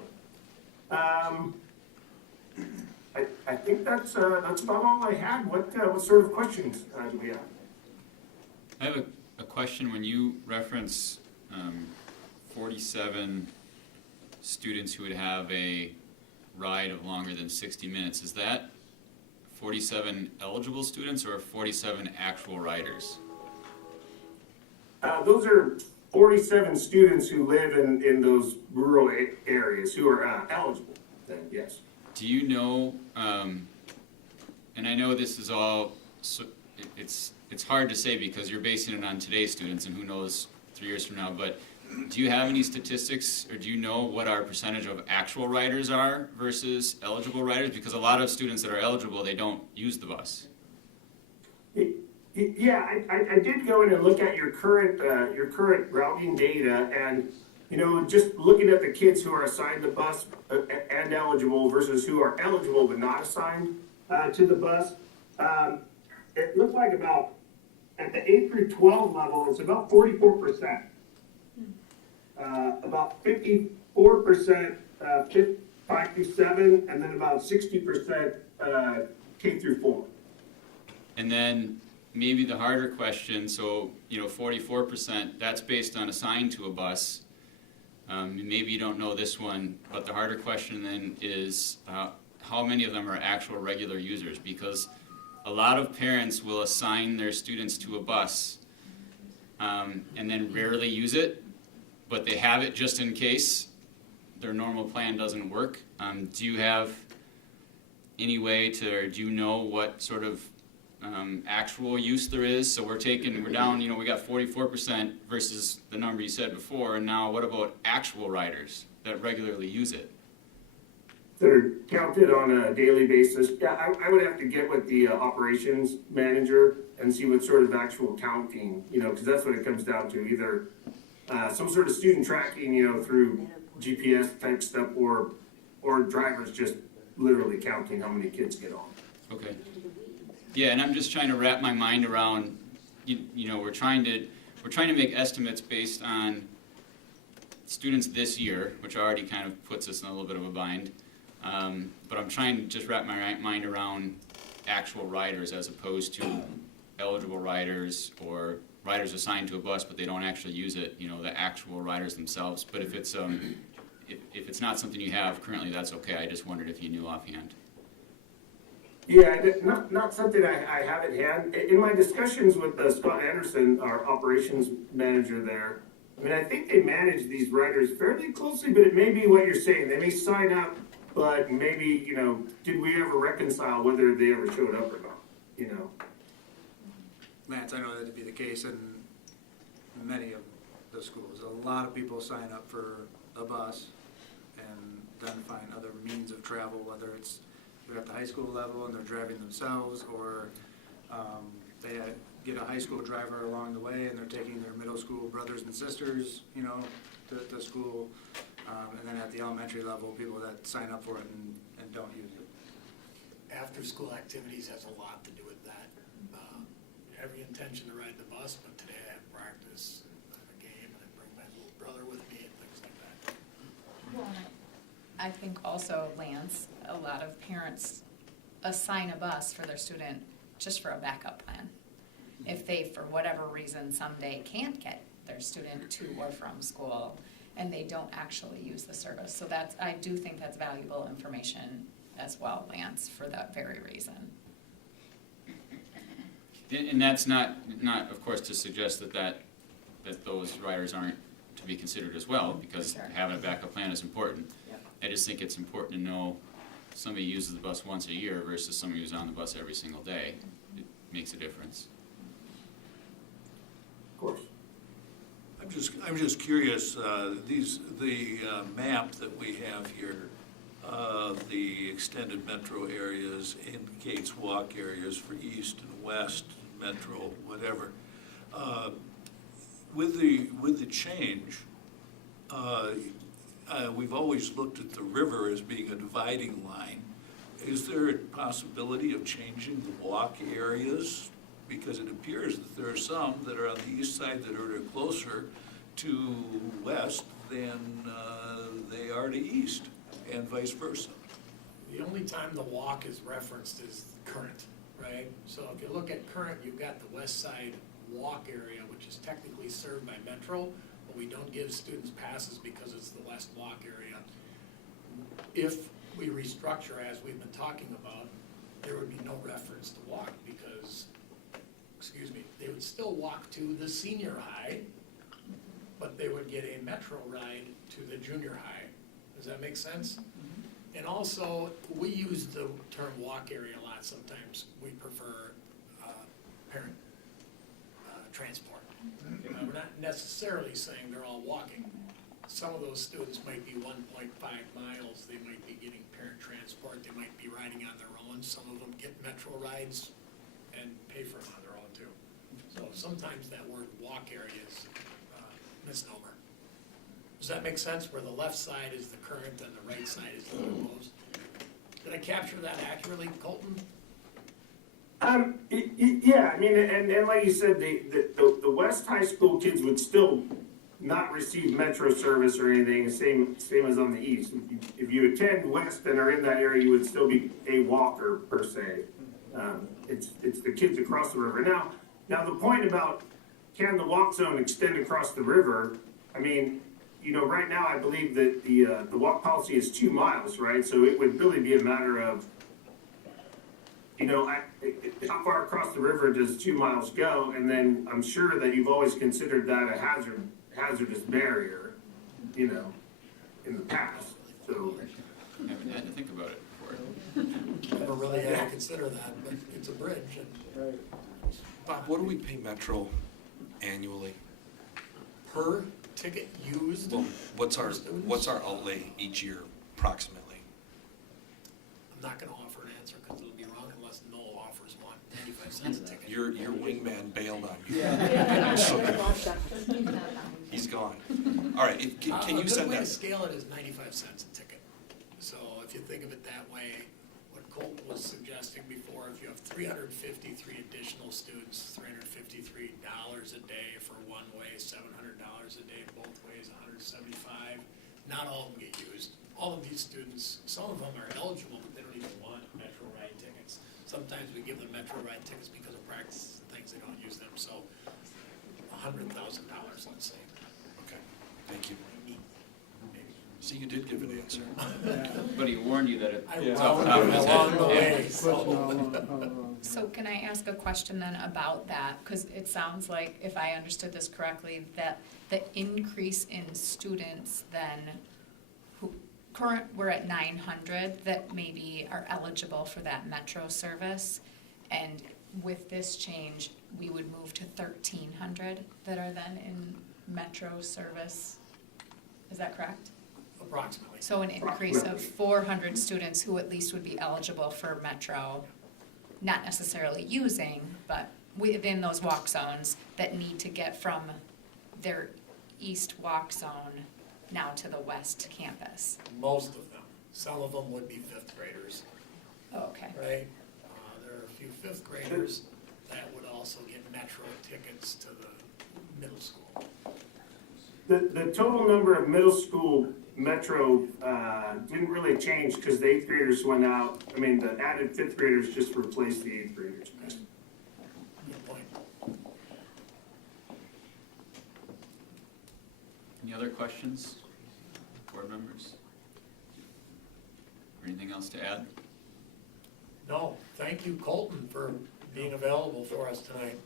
I think that's about all I had. What sort of questions do we have? I have a question. When you reference 47 students who would have a ride of longer than 60 minutes, is that 47 eligible students or 47 actual riders? Those are 47 students who live in those rural areas who are eligible, then, yes. Do you know, and I know this is all, it's hard to say because you're basing it on today's students and who knows 3 years from now, but do you have any statistics or do you know what our percentage of actual riders are versus eligible riders? Because a lot of students that are eligible, they don't use the bus. Yeah, I did go in and look at your current routing data, and just looking at the kids who are assigned the bus and eligible versus who are eligible but not assigned to the bus, it looked like about at the 8 through 12 level, it's about 44%. About 54% 5 through 7, and then about 60% K through 4. And then maybe the harder question, so 44%, that's based on assigned to a bus. Maybe you don't know this one, but the harder question then is how many of them are actual regular users? Because a lot of parents will assign their students to a bus and then rarely use it, but they have it just in case their normal plan doesn't work. Do you have any way to, or do you know what sort of actual use there is? So we're down, we got 44% versus the number you said before, and now what about actual riders that regularly use it? That are counted on a daily basis. Yeah, I would have to get with the operations manager and see what sort of actual counting, because that's what it comes down to, either some sort of student tracking, through GPS type stuff, or drivers just literally counting how many kids get on. Okay. Yeah, and I'm just trying to wrap my mind around, we're trying to make estimates based on students this year, which already kind of puts us in a little bit of a bind. But I'm trying to just wrap my mind around actual riders as opposed to eligible riders or riders assigned to a bus, but they don't actually use it, the actual riders themselves. But if it's not something you have currently, that's okay. I just wondered if you knew offhand. Yeah, not something I have at hand. In my discussions with Scott Anderson, our operations manager there, I think they manage these riders fairly closely, but it may be what you're saying. They may sign up, but maybe, did we ever reconcile whether they ever showed up or not, Lance, I know that to be the case in many of the schools. A lot of people sign up for a bus and then find other means of travel, whether it's they're at the high school level and they're driving themselves, or they get a high school driver along the way and they're taking their middle school brothers and sisters, to school. And then at the elementary level, people that sign up for it and don't use it. After-school activities has a lot to do with that. every intention to ride the bus, but today I have practice and I have a game and I bring my little brother with me and things like that. Well, I think also, Lance, a lot of parents assign a bus for their student just for a backup plan. If they, for whatever reason, someday can't get their student to or from school, and they don't actually use the service. So that's, I do think that's valuable information as well, Lance, for that very reason. And that's not, of course, to suggest that those riders aren't to be considered as well, because Sure. having a backup plan is important. Yep. I just think it's important to know somebody uses the bus once a year versus somebody who's on the bus every single day. It makes a difference. Of course. I'm just curious, the map that we have here, the extended metro areas indicates walk areas for east and west, metro, whatever. With the change, we've always looked at the river as being a dividing line. Is there a possibility of changing the walk areas? Because it appears that there are some that are on the east side that are closer to west than they are to east, and vice versa. The only time the walk is referenced is current, right? So if you look at current, you've got the west side walk area, which is technically served by Metro, but we don't give students passes because it's the west walk area. If we restructure, as we've been talking about, there would be no reference to walk because, they would still walk to the senior high, but they would get a Metro ride to the junior high. Does that make sense? And also, we use the term walk area a lot sometimes. We prefer parent transport. We're not necessarily saying they're all walking. Some of those students might be 1.5 miles. They might be getting parent transport. They might be riding on their own. Some of them get Metro rides and pay for them on their own too. So sometimes that word walk area is misnomer. Does that make sense? Where the left side is the current and the right side is the proposed? Did I capture that accurately, Colton? Yeah, I mean, and like you said, the West High School kids would still not receive Metro service or anything, same as on the East. If you attend West and are in that area, you would still be a walker per se. It's the kids across the river. Now the point about can the walk zone extend across the river? I mean, right now I believe that the walk policy is 2 miles, right? So it would really be a matter of, how far across the river does 2 miles go? And then I'm sure that you've always considered that a hazardous barrier, in the past. So I haven't had to think about it before. Never really had to consider that, but it's a bridge. And Bob, what do we pay Metro annually? per ticket used, Well, what's our students? outlay each year approximately? I'm not gonna offer an answer because it'll be wrong unless Noel offers one, 95 cents a ticket. Your wingman bailed on you. He's gone. All right, can you send A good way to that? scale it is 95 cents a ticket. So if you think of it that way, what Colt was suggesting before, if you have 353 additional students, $353 a day for one way, $700 a day both ways, $175. Not all of them get used. All of these students, some of them are eligible, but they don't even want Metro ride tickets. Sometimes we give them Metro ride tickets because of practice things, they don't use them, so $100,000, let's say. Okay, thank you. See, you did give an answer. But he warned you that it. I it's rounded off the top of his along head. the Yeah. way, so. So can I ask a question then about that? Because it sounds like, if I understood this correctly, that the increase in students then who, we're at 900 that maybe are eligible for that Metro service. And with this change, we would move to 1,300 that are then in Metro service. Is that correct? Approximately. So an increase of 400 students who at least would be eligible for Metro, not necessarily using, but within those walk zones that need to get from their east walk zone now to the west campus. Most of them. Some of them would be fifth graders, Oh, okay. right? There are a few fifth graders that would also also get Metro tickets to the middle school. The total number of middle school Metro didn't really change because the eighth graders went out. I mean, the added fifth graders just replaced the eighth graders. Good point. Any other questions, board members? Or anything else to add? No, thank you, Colton, for being available for us tonight.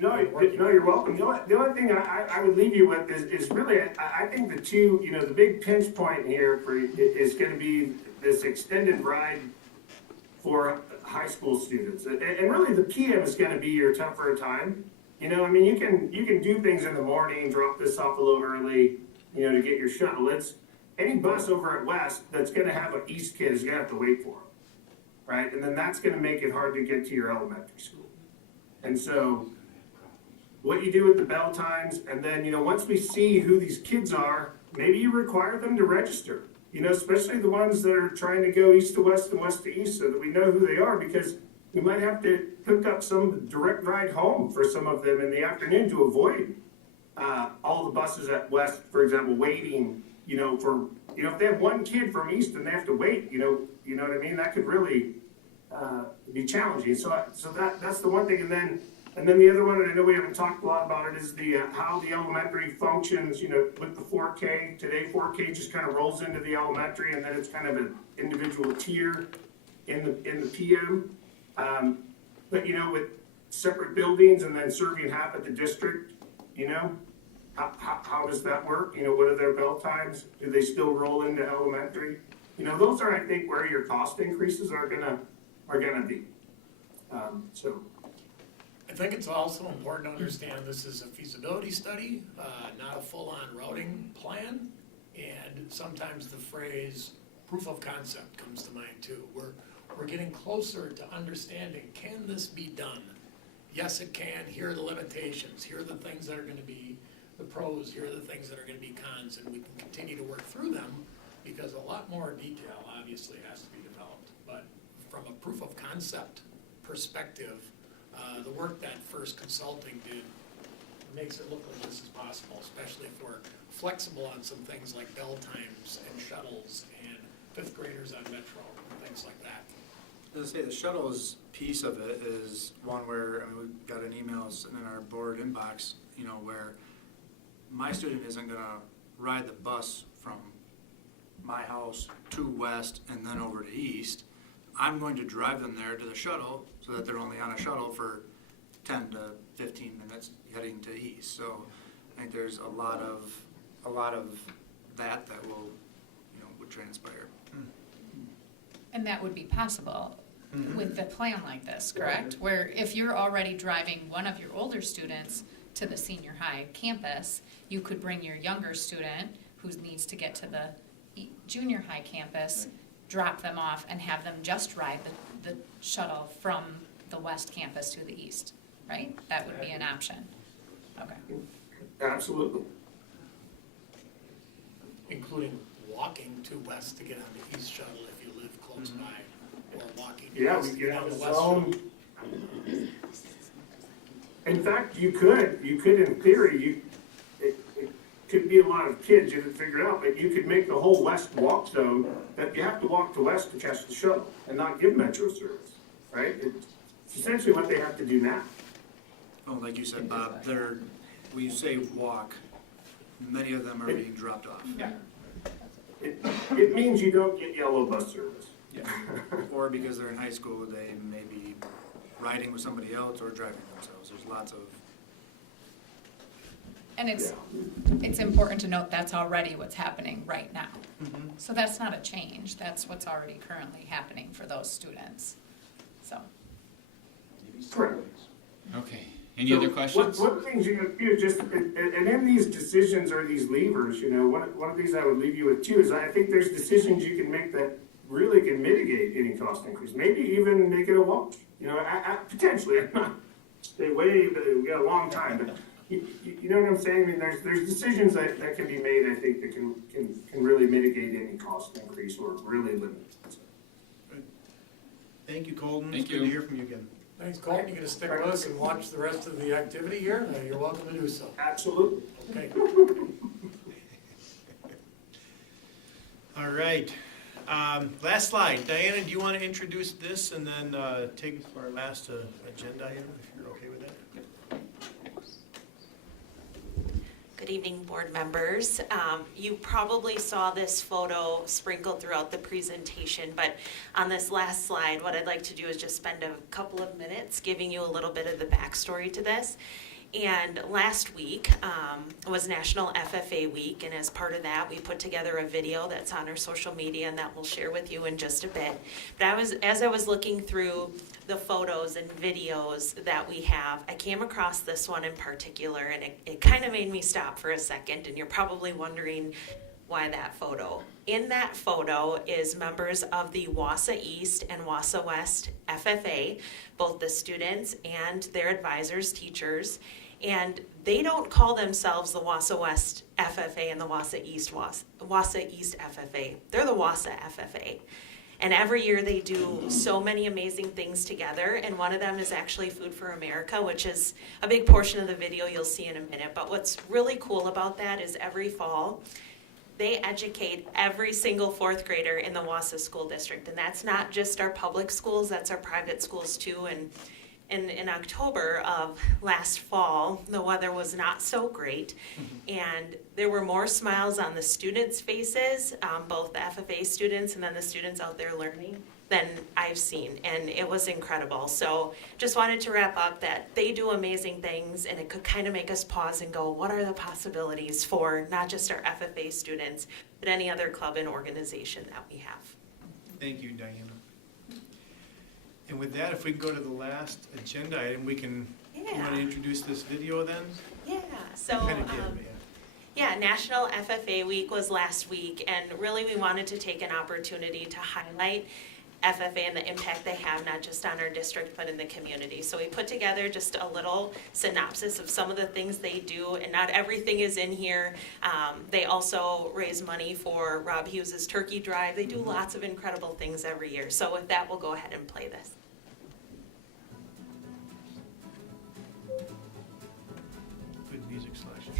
No, you're welcome. The only thing I would leave you with is really, I think the two, the big pinch point here is gonna be this extended ride for high school students. And really, the PM is gonna be your tougher time. I mean, you can do things in the morning, drop this off a little early, to get your shuttle. It's any bus over at West that's gonna have an East kid is gonna have to wait for them, right? And then that's gonna make it hard to get to your elementary school. And so, what you do with the bell times, and then, once we see who these kids are, maybe you require them to register, especially the ones that are trying to go east to west and west to east so that we know who they are, because we might have to hook up some direct ride home for some of them in the afternoon to avoid all the buses at West, for example, waiting, for, if they have one kid from east and they have to wait, you know what I mean? That could really be challenging. So that's the one thing. And then the other one, and I know we haven't talked a lot about it, is the how the elementary functions, with the 4K. Today, 4K just kind of rolls into the elementary, and then it's kind of an individual tier in the PM. But with separate buildings and then serving half at the district, how does that work? What are their bell times? Do they still roll into elementary? Those are, I think, where your cost increases are gonna be. So. I think it's also important to understand this is a feasibility study, not a full-on routing plan. And sometimes the phrase proof of concept comes to mind too. We're getting closer to understanding, can this be done? Yes, it can. Here are the limitations. Here are the things that are gonna be the pros. Here are the things that are gonna be cons. And we can continue to work through them because a lot more detail obviously has to be developed. But from a proof of concept perspective, the work that First Consulting did makes it look like this is possible, especially if we're flexible on some things like bell times and shuttles and fifth graders on Metro and things like that. As I say, the shuttles piece of it is one where, we've got an email sitting in our board inbox, where my student isn't gonna ride the bus from my house to West and then over to East. I'm going to drive them there to the shuttle so that they're only on a shuttle for 10 to 15 minutes heading to East. So I think there's a lot of that will, would transpire. And that would be possible with the plan like this, correct? Where if you're already driving one of your older students to the senior high campus, you could bring your younger student who needs to get to the junior high campus, drop them off and have them just ride the shuttle from the West campus to the East, right? That would be an option. Okay. Absolutely. Including walking to West to get on the East shuttle if you live close by, or walking Yeah, West we to get get on on the the West zone. shuttle. In fact, you could in theory, it could be a lot of kids, you didn't figure it out, but you could make the whole West walk zone that you have to walk to West to catch the shuttle and not give Metro service, right? It's essentially what they have to do now. Oh, like you said, Bob, when you say walk, many of them are being dropped off. Yeah. It means you don't get yellow bus service. Yeah. Or because they're in high school, they may be riding with somebody else or driving themselves. There's lots of. And it's important to note that's already what's happening right now. Mm-hmm. So that's not a change, that's what's already currently happening for those students, so. Correct. Okay, any other questions? One of the things you can do, just, and in these decisions or these levers, one of the things I would leave you with too is I think there's decisions you can make that really can mitigate any cost increase, maybe even make it a wash. Potentially, I'm not, stay way, we got a long time, but you know what I'm saying? I mean, there's decisions that can be made, I think, that can really mitigate any cost increase or really limit it. Thank you, Colton. Thank It's good you. to hear from you again. Thanks, Colton. You gonna stick with us and watch the rest of the activity here? You're welcome to do so. Absolutely. Okay. All right. Last slide. Diana, do you want to introduce this and then take it to our last agenda item, if you're okay with that? Good evening, board members. You probably saw this photo sprinkled throughout the presentation, but on this last slide, what I'd like to do is just spend a couple of minutes giving you a little bit of the backstory to this. And last week was National FFA Week, and as part of that, we put together a video that's on our social media and that we'll share with you in just a bit. But as I was looking through the photos and videos that we have, I came across this one in particular, and it kind of made me stop for a second, and you're probably wondering why that photo. In that photo is members of the Wausau East and Wausau West FFA, both the students and their advisors, teachers, and they don't call themselves the Wausau West FFA and the Wausau East FFA. They're the Wausau FFA. And every year they do so many amazing things together, and one of them is actually Food for America, which is a big portion of the video you'll see in a minute. But what's really cool about that is every fall, they educate every single fourth grader in the Wausau School District. And that's not just our public schools, that's our private schools too. And in October of last fall, the weather was not so great, and there were more smiles on the students' faces, both the FFA students and then the students out there learning, than I've seen, and it was incredible. So just wanted to wrap up that they do amazing things, and it could kind of make us pause and go, what are the possibilities for not just our FFA students, but any other club and organization that we have. Thank you, Diana. And with that, if we can go to the last agenda item, we can, you want to introduce this video then? Yeah, so, Kind of did, yeah, National FFA Week was last week, and really we wanted to take an opportunity to highlight FFA and the impact they have, not just on our district, but in the community. So we put together just a little synopsis of some of the things they do, and not everything is in here. They also raise money for Rob Hughes's Turkey Drive. They do lots of incredible things every year. So with that, we'll go ahead and play this. Good music selection.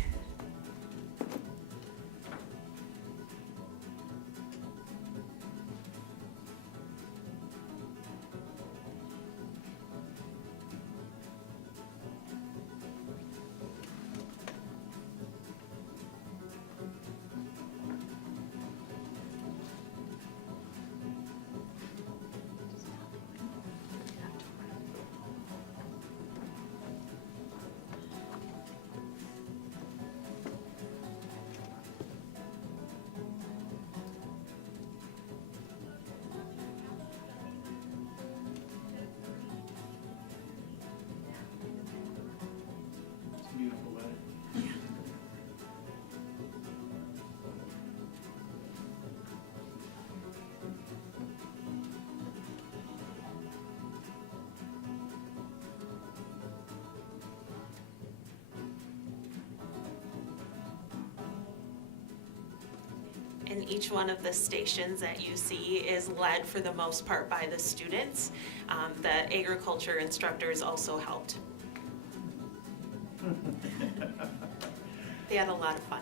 It's a beautiful weather. And each one of the stations that you see is led for the most part by the students. The agriculture instructors also helped. They had a lot of fun.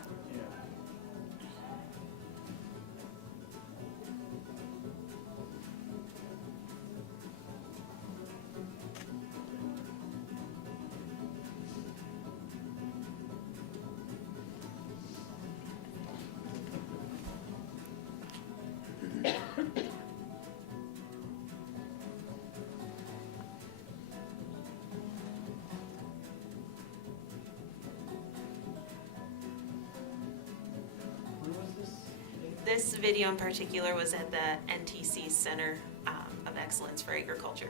This video in particular was at the NTC Center of Excellence for Agriculture.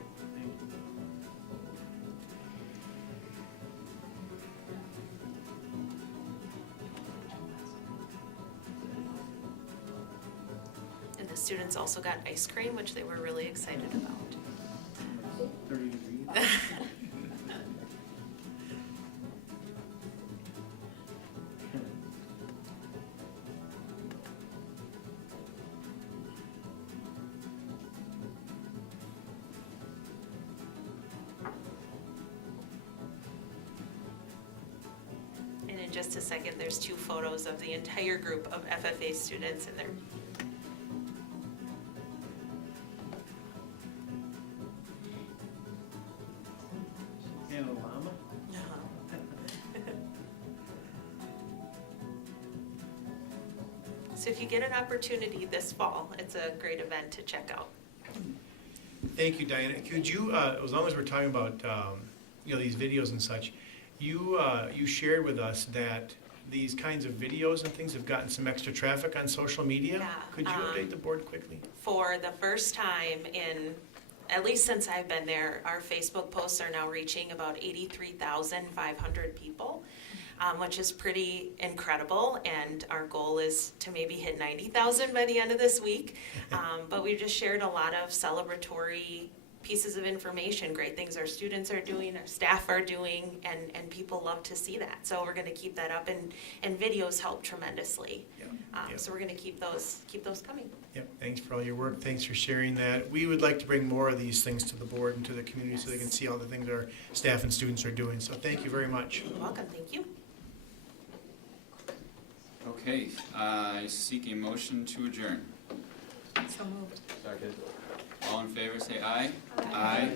And the students also got ice cream, which they were really excited about. 30 degrees. just a second, there's 2 photos of the entire group of FFA students in there. And a llama? So if you get an opportunity this fall, it's a great event to check out. Thank you, Diana. Could you, as long as we're talking about, these videos and such, you shared with us that these kinds of videos and things have gotten some extra traffic on social media. Yeah, Could you update the board quickly? For the first time in, at least since I've been there, our Facebook posts are now reaching about 83,500 people, which is pretty incredible. And our goal is to maybe hit 90,000 by the end of this week. But we've just shared a lot of celebratory pieces of information, great things our students are doing, our staff are doing, and people love to see that. So we're going to keep that up, and videos help tremendously. Yeah. So we're going to keep those coming. Yep, thanks for all your work. Thanks for sharing that. We would like to bring more of these things to the board and to the community so they can see all the things our staff and students are doing. So thank you very much. You're welcome, thank you. Okay, I seek a motion to adjourn. So moved. Second. All in favor, say aye. Aye.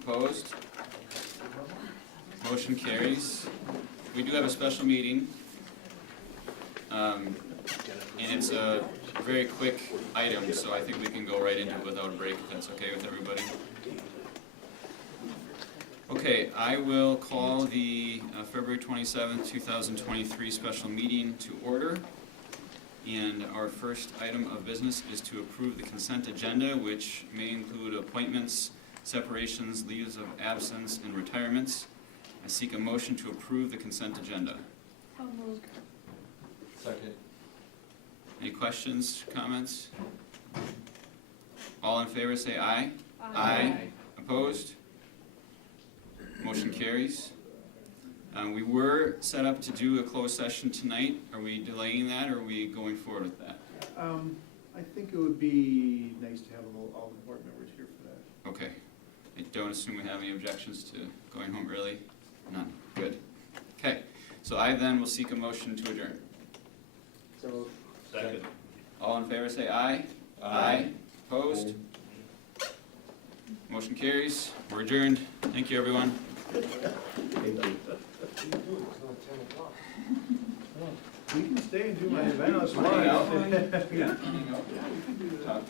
Opposed? Motion carries. We do have a special meeting. And it's a very quick item, so I think we can go right into it without a break, if that's okay with everybody. Okay, I will call the February 27th, 2023 special meeting to order. And our first item of business is to approve the consent agenda, which may include appointments, separations, leaves of absence, and retirements. I seek a motion to approve the consent agenda. So moved. Second. Any questions, comments? All in favor say aye. Opposed? Motion carries. We were set up to do a closed session tonight. Are we delaying that, or are we going forward with that? I think it would be nice to have all the board members here for that. Okay. I don't assume we have any objections to going home early? None. Good. Okay. So I then will seek a motion to adjourn. So. Second. All in favor say aye. Opposed? Motion carries. We're adjourned. Thank you, everyone. We can stay and do my event. Hang out. Yeah. Talk.